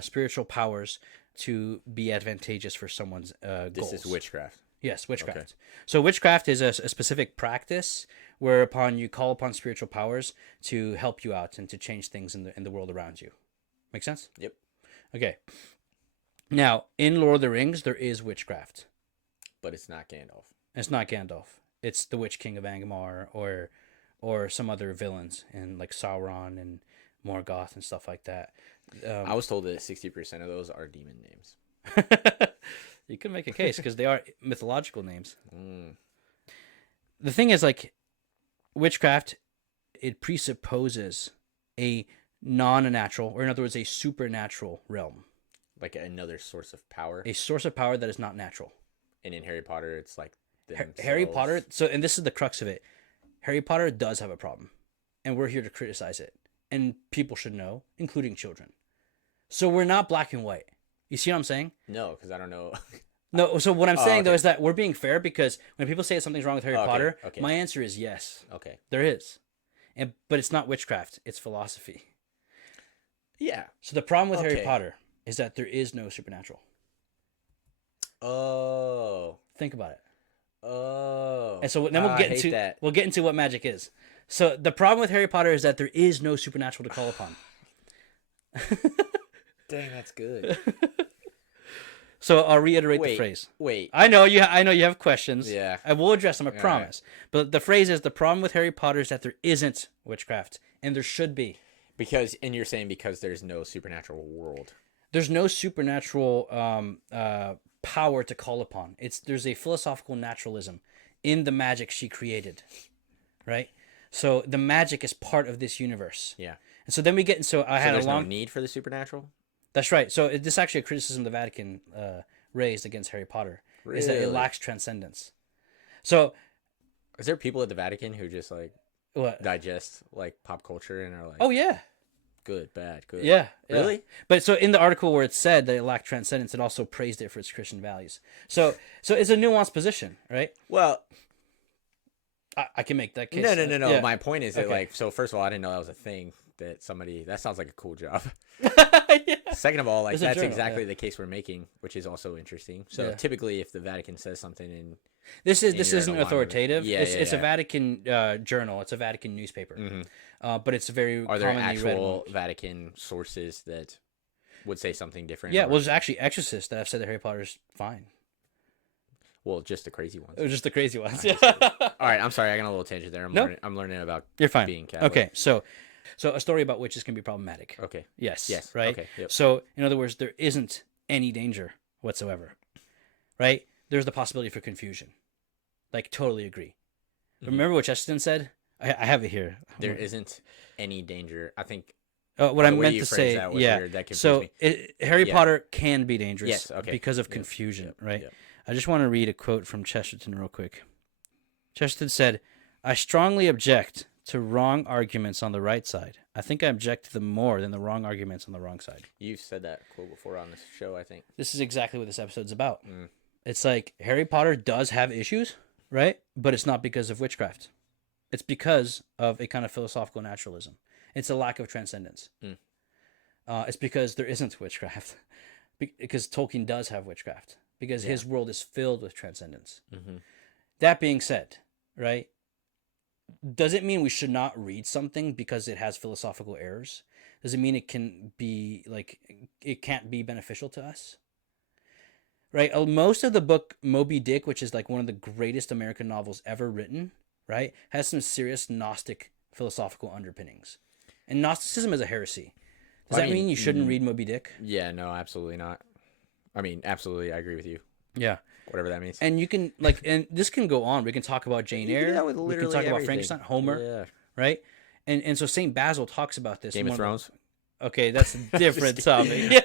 spiritual powers to be advantageous for someone's This goals. is witchcraft. Yes, witchcraft. Okay. So witchcraft is a specific practice whereupon you call upon spiritual powers to help you out and to change things in the world around you. Make sense? Yep. Okay. Now, in Lord of the Rings, there is witchcraft. But it's not Gandalf. It's not Gandalf. It's the Witch King of Angmar or some other villains in like Sauron and Morgoth and stuff like that. I was told that 60% of those are demon names. You can make a case because they are mythological names. Mm. The thing is, like, witchcraft, it presupposes a non-natural, or in other words, a supernatural realm, Like another source of power. a source of power that is not natural. And in Harry Potter, it's like Harry themselves. Potter. So, and this is the crux of it. Harry Potter does have a problem, and we're here to criticize it, and people should know, including children. So we're not black and white. You see what I'm saying? No, because I don't know. No. So what I'm saying though okay. is that we're being fair because when people say something's wrong with Harry Okay, Potter, okay. my answer is yes, Okay. there is, but it's not witchcraft; it's philosophy. Yeah. So the problem with Harry Okay. Potter is that there is no supernatural. Oh. Think about it. Oh. And so then we'll I get hate into that. we'll get into what magic is. So the problem with Harry Potter is that there is no supernatural to call upon. Dang, that's good. So I'll reiterate the Wait, phrase. wait. I know you. I know you have questions. Yeah. I will address them. I All promise. But the phrase is the problem with Harry Potter is that there isn't witchcraft, and there should be. And you're saying because there's no supernatural world. There's no supernatural power to call upon. There's a philosophical naturalism in the magic she created, right? So the magic is part of this universe. Yeah. And so then we get. So I So had a there's long. no need for the supernatural? That's right. So this is actually a criticism the Vatican raised against Harry Potter is that it Really? lacks transcendence. So Is there people at the Vatican who just like what? digest like pop culture and are like, Oh yeah, good, bad, good? yeah. Really? But so in the article where it said that it lacked transcendence, it also praised it for its Christian values. So it's a nuanced position, right? Well, I can make that case. no. Yeah. My point is that Okay. like, so first of all, I didn't know that was a thing that somebody. That sounds like a cool job. Yeah. Second of all, like It's a that's journal, exactly yeah. the case we're making, which is also interesting. So Yeah. typically, if the Vatican says something in This you're in isn't alignment with it. authoritative. Yeah, it's a yeah. Vatican journal. It's a Vatican newspaper. But it's a very are there commonly read actual one. Vatican sources that would say something different? Yeah, or- well, there's actually exorcists that have said that Harry Potter's fine. well, just the crazy ones. It was just the crazy ones. I'm just kidding. All right, I'm sorry, I got on a little tangent there. No. I'm learning about You're fine. being Catholic. Okay, so a story about witches can be problematic. Okay. Yes. Yes. Right. Okay. Yep. So in other words, there isn't any danger whatsoever. Right. There's the possibility for confusion. Like totally agree. Mhm. Remember what Chesterton said? I have it here. There isn't any danger. I think What I the way meant you to phrased say, that was yeah. weird. That confused So me. Harry Yeah. Potter can be dangerous Yes, okay. because of Yep, confusion, yep, right? yep. I just want to read a quote from Chesterton real quick. Chesterton said, "I strongly object to wrong arguments on the right side. I think I object to them more than the wrong arguments on the wrong side." You've said that quote before on this show, I think. This is exactly what this episode's about. Mm. It's like Harry Potter does have issues, right? But it's not because of witchcraft. It's because of a kind of philosophical naturalism. It's a lack of transcendence. Mm. It's because there isn't witchcraft. Because Tolkien does have witchcraft. Because his world is filled with transcendence. Mhm. That being said, right? Does it mean we should not read something because it has philosophical errors? Does it mean it can be like it can't be beneficial to us? Right? Most of the book Moby Dick, which is like one of the greatest American novels ever written, right, has some serious Gnostic philosophical underpinnings. And Gnosticism is a heresy. Does I that mean, mean you shouldn't read Moby Dick? Yeah, no, absolutely not. I mean, absolutely, I agree with you. Yeah. Whatever that means. And you can like, and this can go on. We can talk about Jane You can do Eyre. that with We can literally talk about everything. Frankenstein, Homer, Yeah. right? And so Saint Basil talks about this. Game in of one the- Thrones. Okay, that's a different topic. I'm Yeah.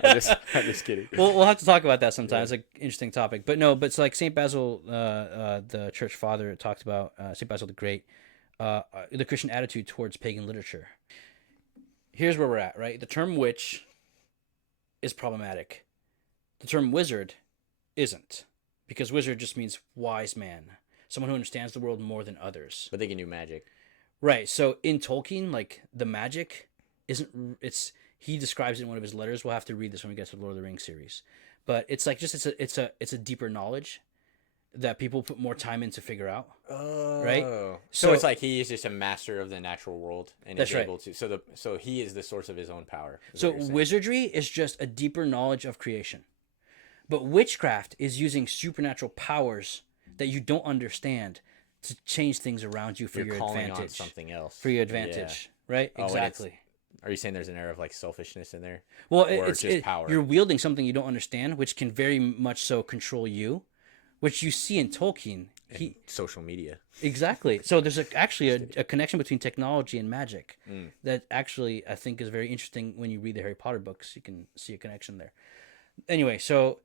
I'm just kidding. We'll have to talk about that sometime. It's an interesting topic. But no, but it's like Saint Basil, the church father, talked about Saint Basil the Great, the Christian attitude towards pagan literature. Here's where we're at, right? The term witch is problematic. The term wizard isn't, because wizard just means wise man, someone who understands the world more than others. But they can do magic. Right. So in Tolkien, like the magic isn't. It's he describes it in one of his letters. We'll have to read this when we get to the Lord of the Rings series. But it's like just it's a deeper knowledge that people put more time in to figure out. Oh. Right? So So- it's like he is just a master of the natural world, and That's is right. able to. So he is the source of his own power. is So what you're saying. wizardry is just a deeper knowledge of creation. But witchcraft is using supernatural powers that you don't understand to change things around you for you're your calling advantage. on something else. For your advantage, right? Oh, and it's- Exactly. Are you saying there's an air of like selfishness in there? Well, or it's just power? You're wielding something you don't understand, which can very much so control you, which you see in Tolkien. And social media. Exactly. So there's actually a connection between technology and magic Mm. that actually I think is very interesting when you read the Harry Potter books. You can see a connection there. Anyway, so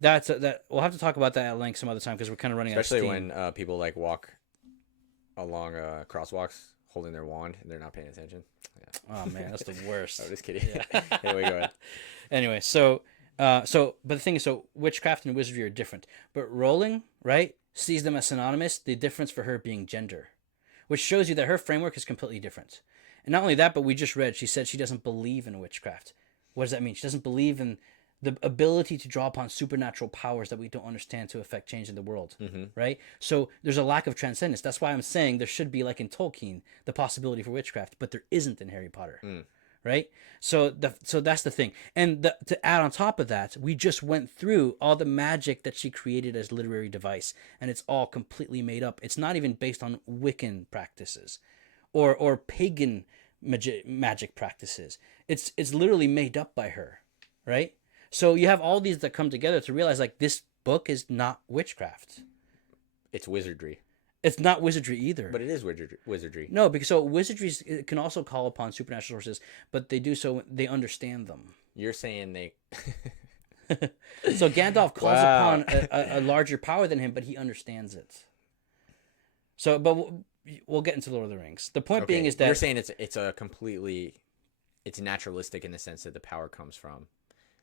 that we'll have to talk about that at length some other time because we're kind of running Especially out of steam. when people like walk along crosswalks holding their wand and they're not paying attention. Yeah. Oh man, that's the worst. I'm just kidding. Anyway, go ahead. Anyway, but the thing is, so witchcraft and wizardry are different. But Rowling, right, sees them as synonymous. The difference for her being gender, which shows you that her framework is completely different. And not only that, but we just read she said she doesn't believe in witchcraft. What does that mean? She doesn't believe in the ability to draw upon supernatural powers that we don't understand to affect change in the world, right? So there's a lack of transcendence. That's why I'm saying there should be, like in Tolkien, the possibility for witchcraft, but there isn't in Harry Potter, right? So that's the thing. And to add on top of that, we just went through all the magic that she created as literary device, and it's all completely made up. It's not even based on Wiccan practices or pagan magic practices. It's literally made up by her, right? So you have all these that come together to realize like this book is not witchcraft. It's wizardry, It's not wizardry either. but it is wizardry. No, because so wizardry can also call upon supernatural sources, but they do so they understand them. You're saying they. So Gandalf calls Wow. upon a larger power than him, but he understands it. So, but we'll get into Lord of the Rings. The point being is that you're saying it's a completely, it's naturalistic in the sense that the power comes from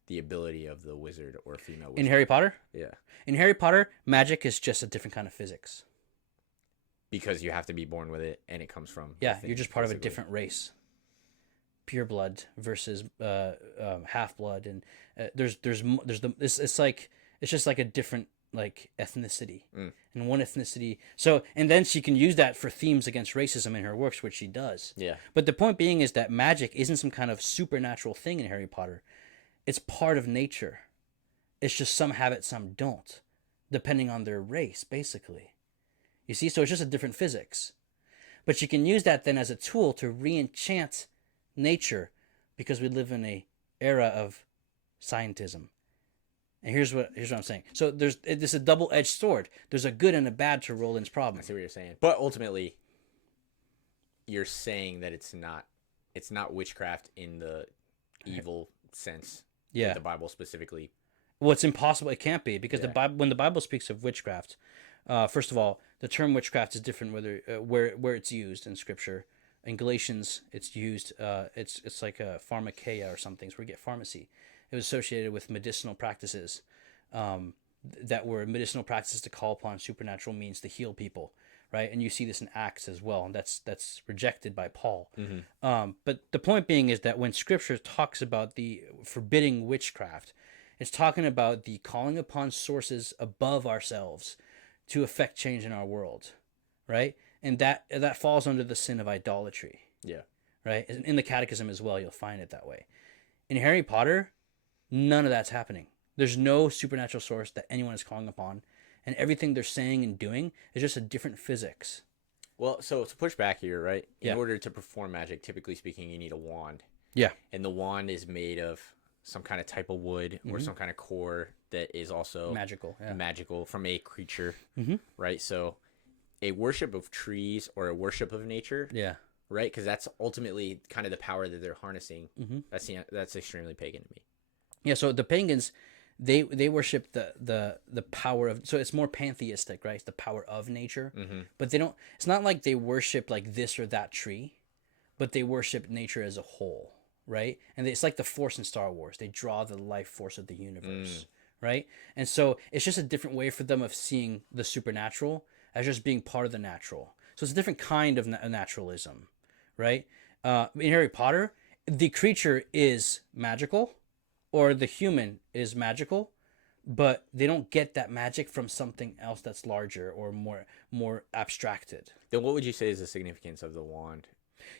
the ability of the wizard or female wizard. in Harry Potter, Yeah, in Harry Potter, magic is just a different kind of physics. because you have to be born with it, and it comes from. Yeah, within, you're just part of a basically. different race. Pure blood versus half blood, and it's like it's just like a different like ethnicity, and one ethnicity. So and then she can use that for themes against racism in her works, which she does. Yeah, But the point being is that magic isn't some kind of supernatural thing in Harry Potter. It's part of nature. It's just some have it, some don't, depending on their race, basically. You see, so it's just a different physics. But you can use that then as a tool to re-enchant nature, because we live in a era of scientism. And here's what I'm saying. So this is a double-edged sword. There's a good and a bad to Roland's problem. I see what you're saying. But ultimately, you're saying that it's not witchcraft in the evil sense. Yeah. that the Bible specifically. Well, it's impossible. It can't be, because Yeah. the Bible, when the Bible speaks of witchcraft, first of all, the term witchcraft is different whether where it's used in Scripture. In Galatians, it's used. It's like a pharmakeia or something. It's where you get pharmacy. It was associated with medicinal practices, that were medicinal practices to call upon supernatural means to heal people, right? And you see this in Acts as well, and that's rejected by Paul. But the point being is that when Scripture talks about the forbidding witchcraft, it's talking about the calling upon sources above ourselves to effect change in our world, right? And that falls under the sin of idolatry, Yeah. right? In the Catechism as well, you'll find it that way. In Harry Potter, none of that's happening. There's no supernatural source that anyone is calling upon, and everything they're saying and doing is just a different physics. Well, so to push back here, right? In Yeah. order to perform magic, typically speaking, you need a wand. Yeah. And the wand is made of some kind of type of wood or some kind of core that is also Magical. Yeah. magical from a creature, Mhm. right? So a worship of trees or a worship of nature, Yeah. right? Because that's ultimately kind of the power that they're harnessing. Mhm. That's extremely pagan to me. Yeah, so the pagans, they worship the power of, so it's more pantheistic, right? It's the power of nature. But they don't, it's not like they worship like this or that tree, but they worship nature as a whole, right? And it's like the Force in Star Wars. They draw the life force of the universe, right? And so it's just a different way for them of seeing the supernatural as just being part of the natural. So it's a different kind of naturalism, right? In Harry Potter, the creature is magical, or the human is magical, but they don't get that magic from something else that's larger or more abstracted. Then what would you say is the significance of the wand?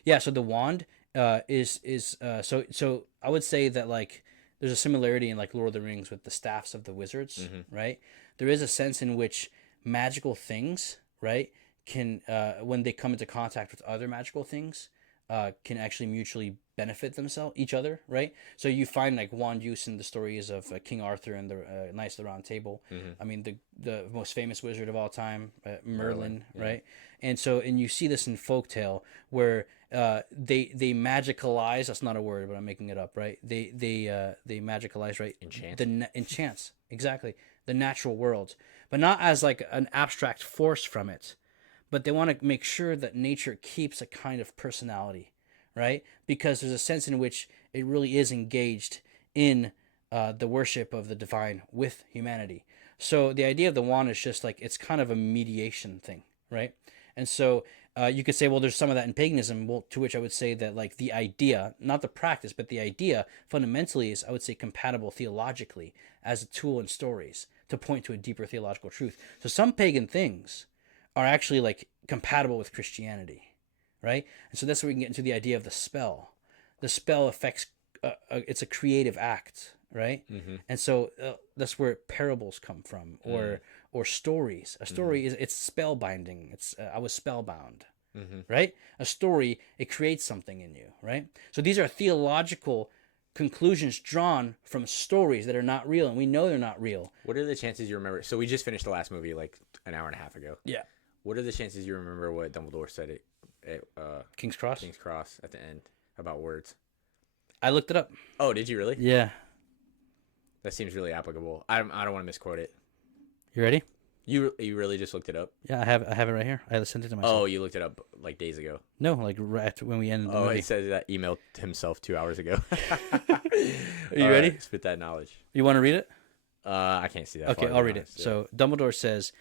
Yeah, so the wand so I would say that like there's a similarity in like Lord of the Rings with the staffs of the wizards, right? There is a sense in which magical things, right, can when they come into contact with other magical things, can actually mutually benefit each other, right? So you find like wand use in the stories of King Arthur and the Knights of the Round Table. I mean, the most famous wizard of all time, Merlin, right? And you see this in folktale where they magicalize. That's not a word, but I'm making it up, right? They magicalize, right? Enchant. Enchants, exactly, the natural world, but not as like an abstract force from it, but they want to make sure that nature keeps a kind of personality, right? Because there's a sense in which it really is engaged in the worship of the divine with humanity. So the idea of the wand is just like, it's kind of a mediation thing, right? And so you could say, well, there's some of that in paganism, well, to which I would say that like the idea, not the practice, but the idea fundamentally is, I would say, compatible theologically as a tool in stories to point to a deeper theological truth. So some pagan things are actually like compatible with Christianity, right? And so that's where we can get into the idea of the spell. the spell affects. It's a creative act, right? Mm-hmm. And so that's where parables come from, or stories. A story is it's spellbinding. It's I was spellbound, right? A story, it creates something in you, right? So these are theological conclusions drawn from stories that are not real, and we know they're not real. What are the chances you remember? So we just finished the last movie like an hour and a half ago. Yeah. What are the chances you remember what Dumbledore said at King's Cross. King's Cross at the end about words? I looked it up. Oh, did you really? Yeah. That seems really applicable. I don't want to misquote it. You ready? You really just looked it up? Yeah, I have it right here. I sent it to myself. Oh, you looked it up like days ago. No, like right after when we ended the Oh, movie. he said that emailed himself 2 hours ago. Are you All ready? right, spit that knowledge. You want to read it? I can't see that. Okay, far, to I'll be read it. honest. Yeah. So Dumbledore says,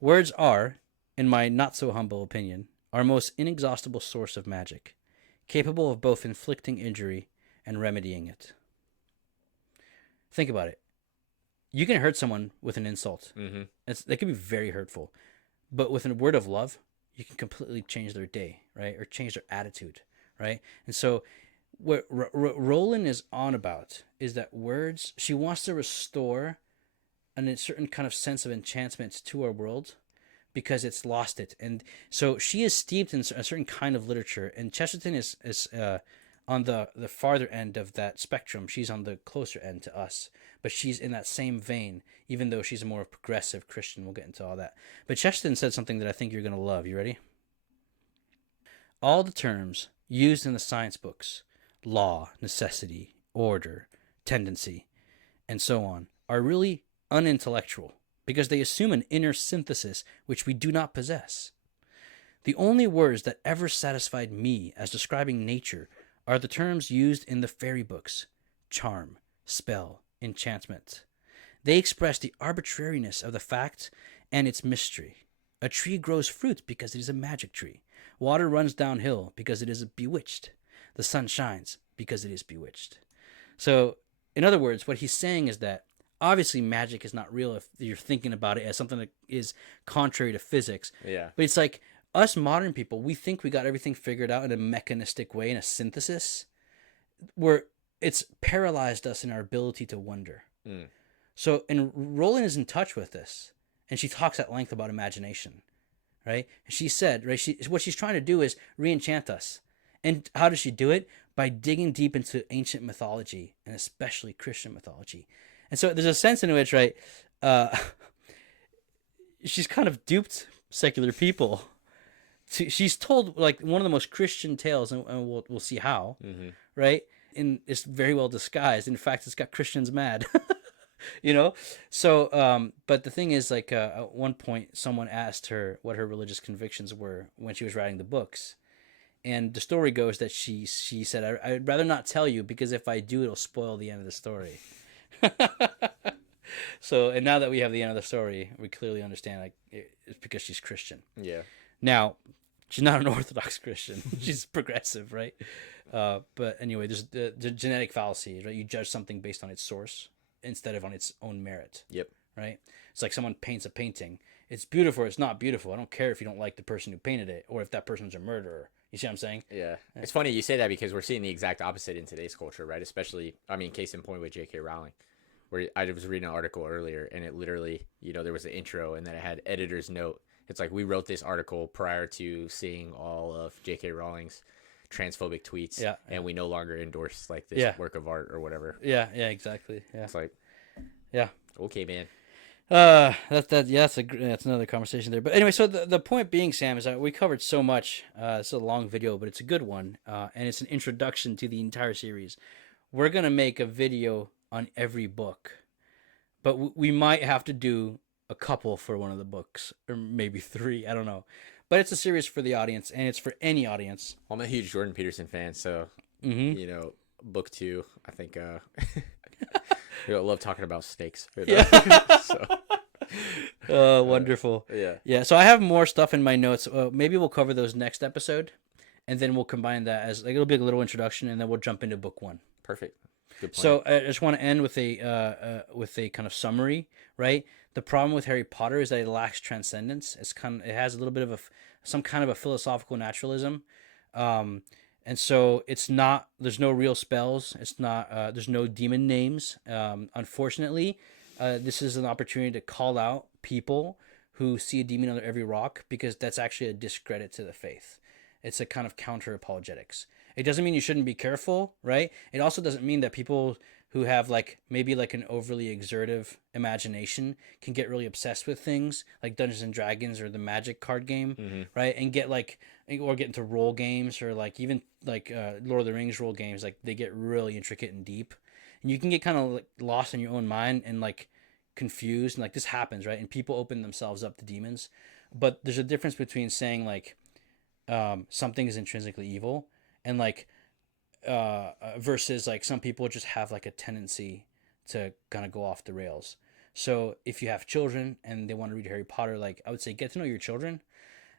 "Words are, in my not so humble opinion, our most inexhaustible source of magic, capable of both inflicting injury and remedying it." Think about it. You can hurt someone with an insult. Mhm. That could be very hurtful. But with a word of love, you can completely change their day, right? Or change their attitude, right? And so what Rowling is on about is that words, she wants to restore a certain kind of sense of enchantment to our world because it's lost it. And so she is steeped in a certain kind of literature, and Chesterton is on the farther end of that spectrum. She's on the closer end to us, but she's in that same vein, even though she's a more progressive Christian. We'll get into all that. But Chesterton said something that I think you're going to love. You ready? All the terms used in the science books, law, necessity, order, tendency, and so on, are really unintellectual because they assume an inner synthesis which we do not possess. The only words that ever satisfied me as describing nature are the terms used in the fairy books: charm, spell, enchantment. They express the arbitrariness of the fact and its mystery. A tree grows fruit because it is a magic tree. Water runs downhill because it is bewitched. The sun shines because it is bewitched. So, in other words, what he's saying is that obviously magic is not real if you're thinking about it as something that is contrary to physics. Yeah. But it's like us modern people, we think we got everything figured out in a mechanistic way, in a synthesis, where it's paralyzed us in our ability to wonder. Mm. So, and Rowling is in touch with this, and she talks at length about imagination, right? And she said, right, what she's trying to do is re-enchant us. And how does she do it? By digging deep into ancient mythology, and especially Christian mythology. And so there's a sense in which, right, she's kind of duped secular people. She's told like one of the most Christian tales, and we'll see how, right? And it's very well disguised. In fact, it's got Christians mad, you know. So, but the thing is, like, at one point, someone asked her what her religious convictions were when she was writing the books, and the story goes that she said, "I'd rather not tell you because if I do, it'll spoil the end of the story." So, and now that we have the end of the story, we clearly understand like it's because she's Christian. Yeah. Now, she's not an Orthodox Christian. She's progressive, right? But anyway, there's the genetic fallacy, right? You judge something based on its source instead of on its own merit. Yep. Right? It's like someone paints a painting. It's beautiful or it's not beautiful. I don't care if you don't like the person who painted it or if that person's a murderer. You see what I'm saying? Yeah. It's funny you say that because we're seeing the exact opposite in today's culture, right? Especially, I mean, case in point with J.K. Rowling, where I was reading an article earlier and it literally, you know, there was an intro and then it had editor's note. It's like we wrote this article prior to seeing all of J.K. Rowling's transphobic tweets, and we no longer endorse like this work of art or whatever. Yeah, exactly. Yeah, it's like, yeah, okay, man. That's another conversation there. But anyway, so the point being, Sam, is that we covered so much. It's a long video, but it's a good one, and it's an introduction to the entire series. We're gonna make a video on every book, but we might have to do a couple for one of the books, or maybe 3. I don't know. But it's a series for the audience, and it's for any audience. I'm a huge Jordan Peterson fan, so you know, book 2, I think. I love talking about snakes. Yeah. So. Wonderful. Yeah. So I have more stuff in my notes. Maybe we'll cover those next episode, and then we'll combine that as like it'll be a little introduction, and then we'll jump into book 1. Perfect. Good plan. So I just want to end with a kind of summary, right? The problem with Harry Potter is that it lacks transcendence. It has a little bit of some kind of a philosophical naturalism, and And so there's no real spells. There's no demon names. Unfortunately, this is an opportunity to call out people who see a demon under every rock, because that's actually a discredit to the faith. It's a kind of counter apologetics. It doesn't mean you shouldn't be careful, right? It also doesn't mean that people who have maybe an overly exertive imagination can get really obsessed with things like Dungeons and Dragons or the Magic card game, right? And get into role games, or even Lord of the Rings role games. They get really intricate and deep, and you can get kind of lost in your own mind and confused, and this happens, right? And people open themselves up to demons. But there's a difference between saying something is intrinsically evil and versus some people just have a tendency to kind of go off the rails. So if you have children and they want to read Harry Potter, I would say get to know your children.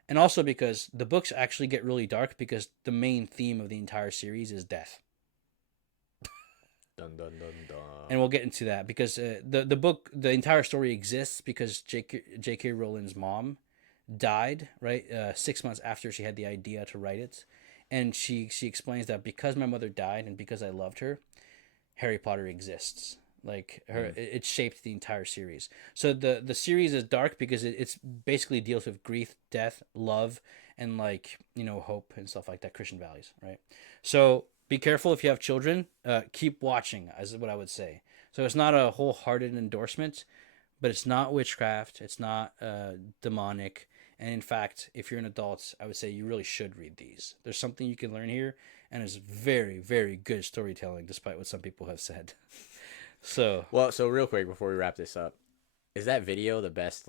And also because the books actually get really dark, because the main theme of the entire series is death. Dun, dun, dun, dun. And we'll get into that, because the entire story exists because J.K. Rowling's mom died, right? 6 months after she had the idea to write it. And she explains that because my mother died and because I loved her, Harry Potter exists. It shaped the entire series. So the series is dark because it's basically deals with grief, death, love, and hope and stuff like that, Christian values, right? So be careful if you have children. Keep watching, is what I would say. So it's not a wholehearted endorsement, but it's not witchcraft. It's not demonic. And in fact, if you're an adult, I would say you really should read these. There's something you can learn here, and it's very, very good storytelling, despite what some people have said. So real quick before we wrap this up, is that video the best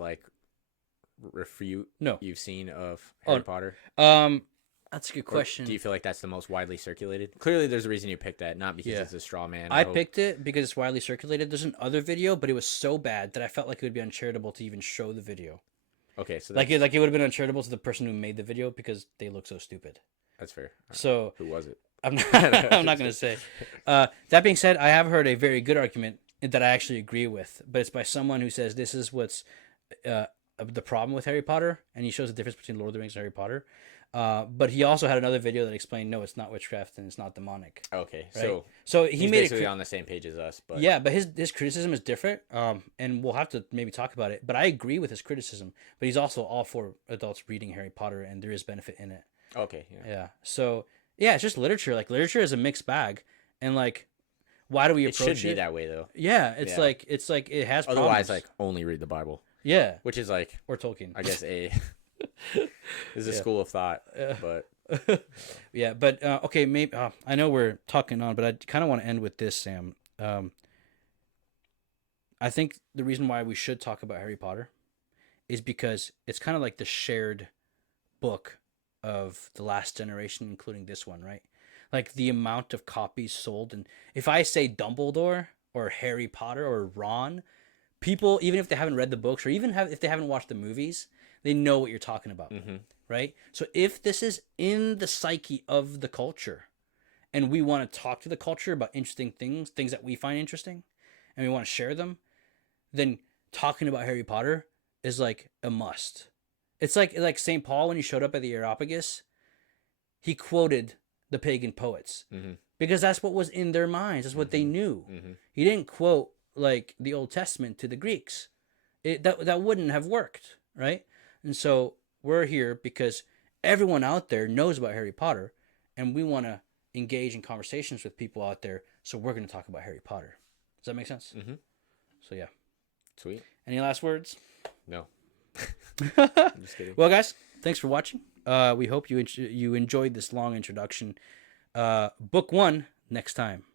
refute you've seen of Harry Potter? That's a good question. Or do you feel like that's the most widely circulated? Clearly, there's a reason you picked that, not because it's a straw man. I picked it because it's widely circulated. There's another video, but it was so bad that I felt like it would be uncharitable to even show the video. Okay, so it would have been uncharitable to the person who made the video because they look so stupid. That's fair. So who was it? I'm not going to say. That being said, I have heard a very good argument that I actually agree with, but it's by someone who says this is what's the problem with Harry Potter, and he shows the difference between Lord of the Rings and Harry Potter. But he also had another video that explained, no, it's not witchcraft and it's not demonic. Okay, right? So he he's made basically on the same page as us. But yeah, but his criticism is different, and we'll have to maybe talk about it. But I agree with his criticism. But he's also all for adults reading Harry Potter, and there is benefit in it. Okay, yeah. So yeah, it's just literature. Literature is a mixed bag, and why do we approach it? It should be that way though. Yeah, it's it has. Otherwise, problems. only read the Bible. Yeah, which is or Tolkien. I guess is a school of thought, but yeah, but okay, maybe I know we're talking on, but I kind of want to end with this, Sam. I think the reason why we should talk about Harry Potter is because it's kind of like the shared book of the last generation, including this one, right? The amount of copies sold, and if I say Dumbledore or Harry Potter or Ron, people, even if they haven't read the books or even if they haven't watched the movies, they know what you're talking about, right? So if this is in the psyche of the culture, and we want to talk to the culture about interesting things that we find interesting, and we want to share them, then talking about Harry Potter is a must. It's like St. Paul, when he showed up at the Areopagus, he quoted the pagan poets because that's what was in their minds. That's what they knew. He didn't quote the Old Testament to the Greeks. That wouldn't have worked, right? And so we're here because everyone out there knows about Harry Potter, and we want to engage in conversations with people out there. So we're going to talk about Harry Potter. Does that make sense? So yeah. Sweet. Any last words? No. I'm just kidding. Well, guys, thanks for watching. We hope you enjoyed this long introduction. Book 1 next time.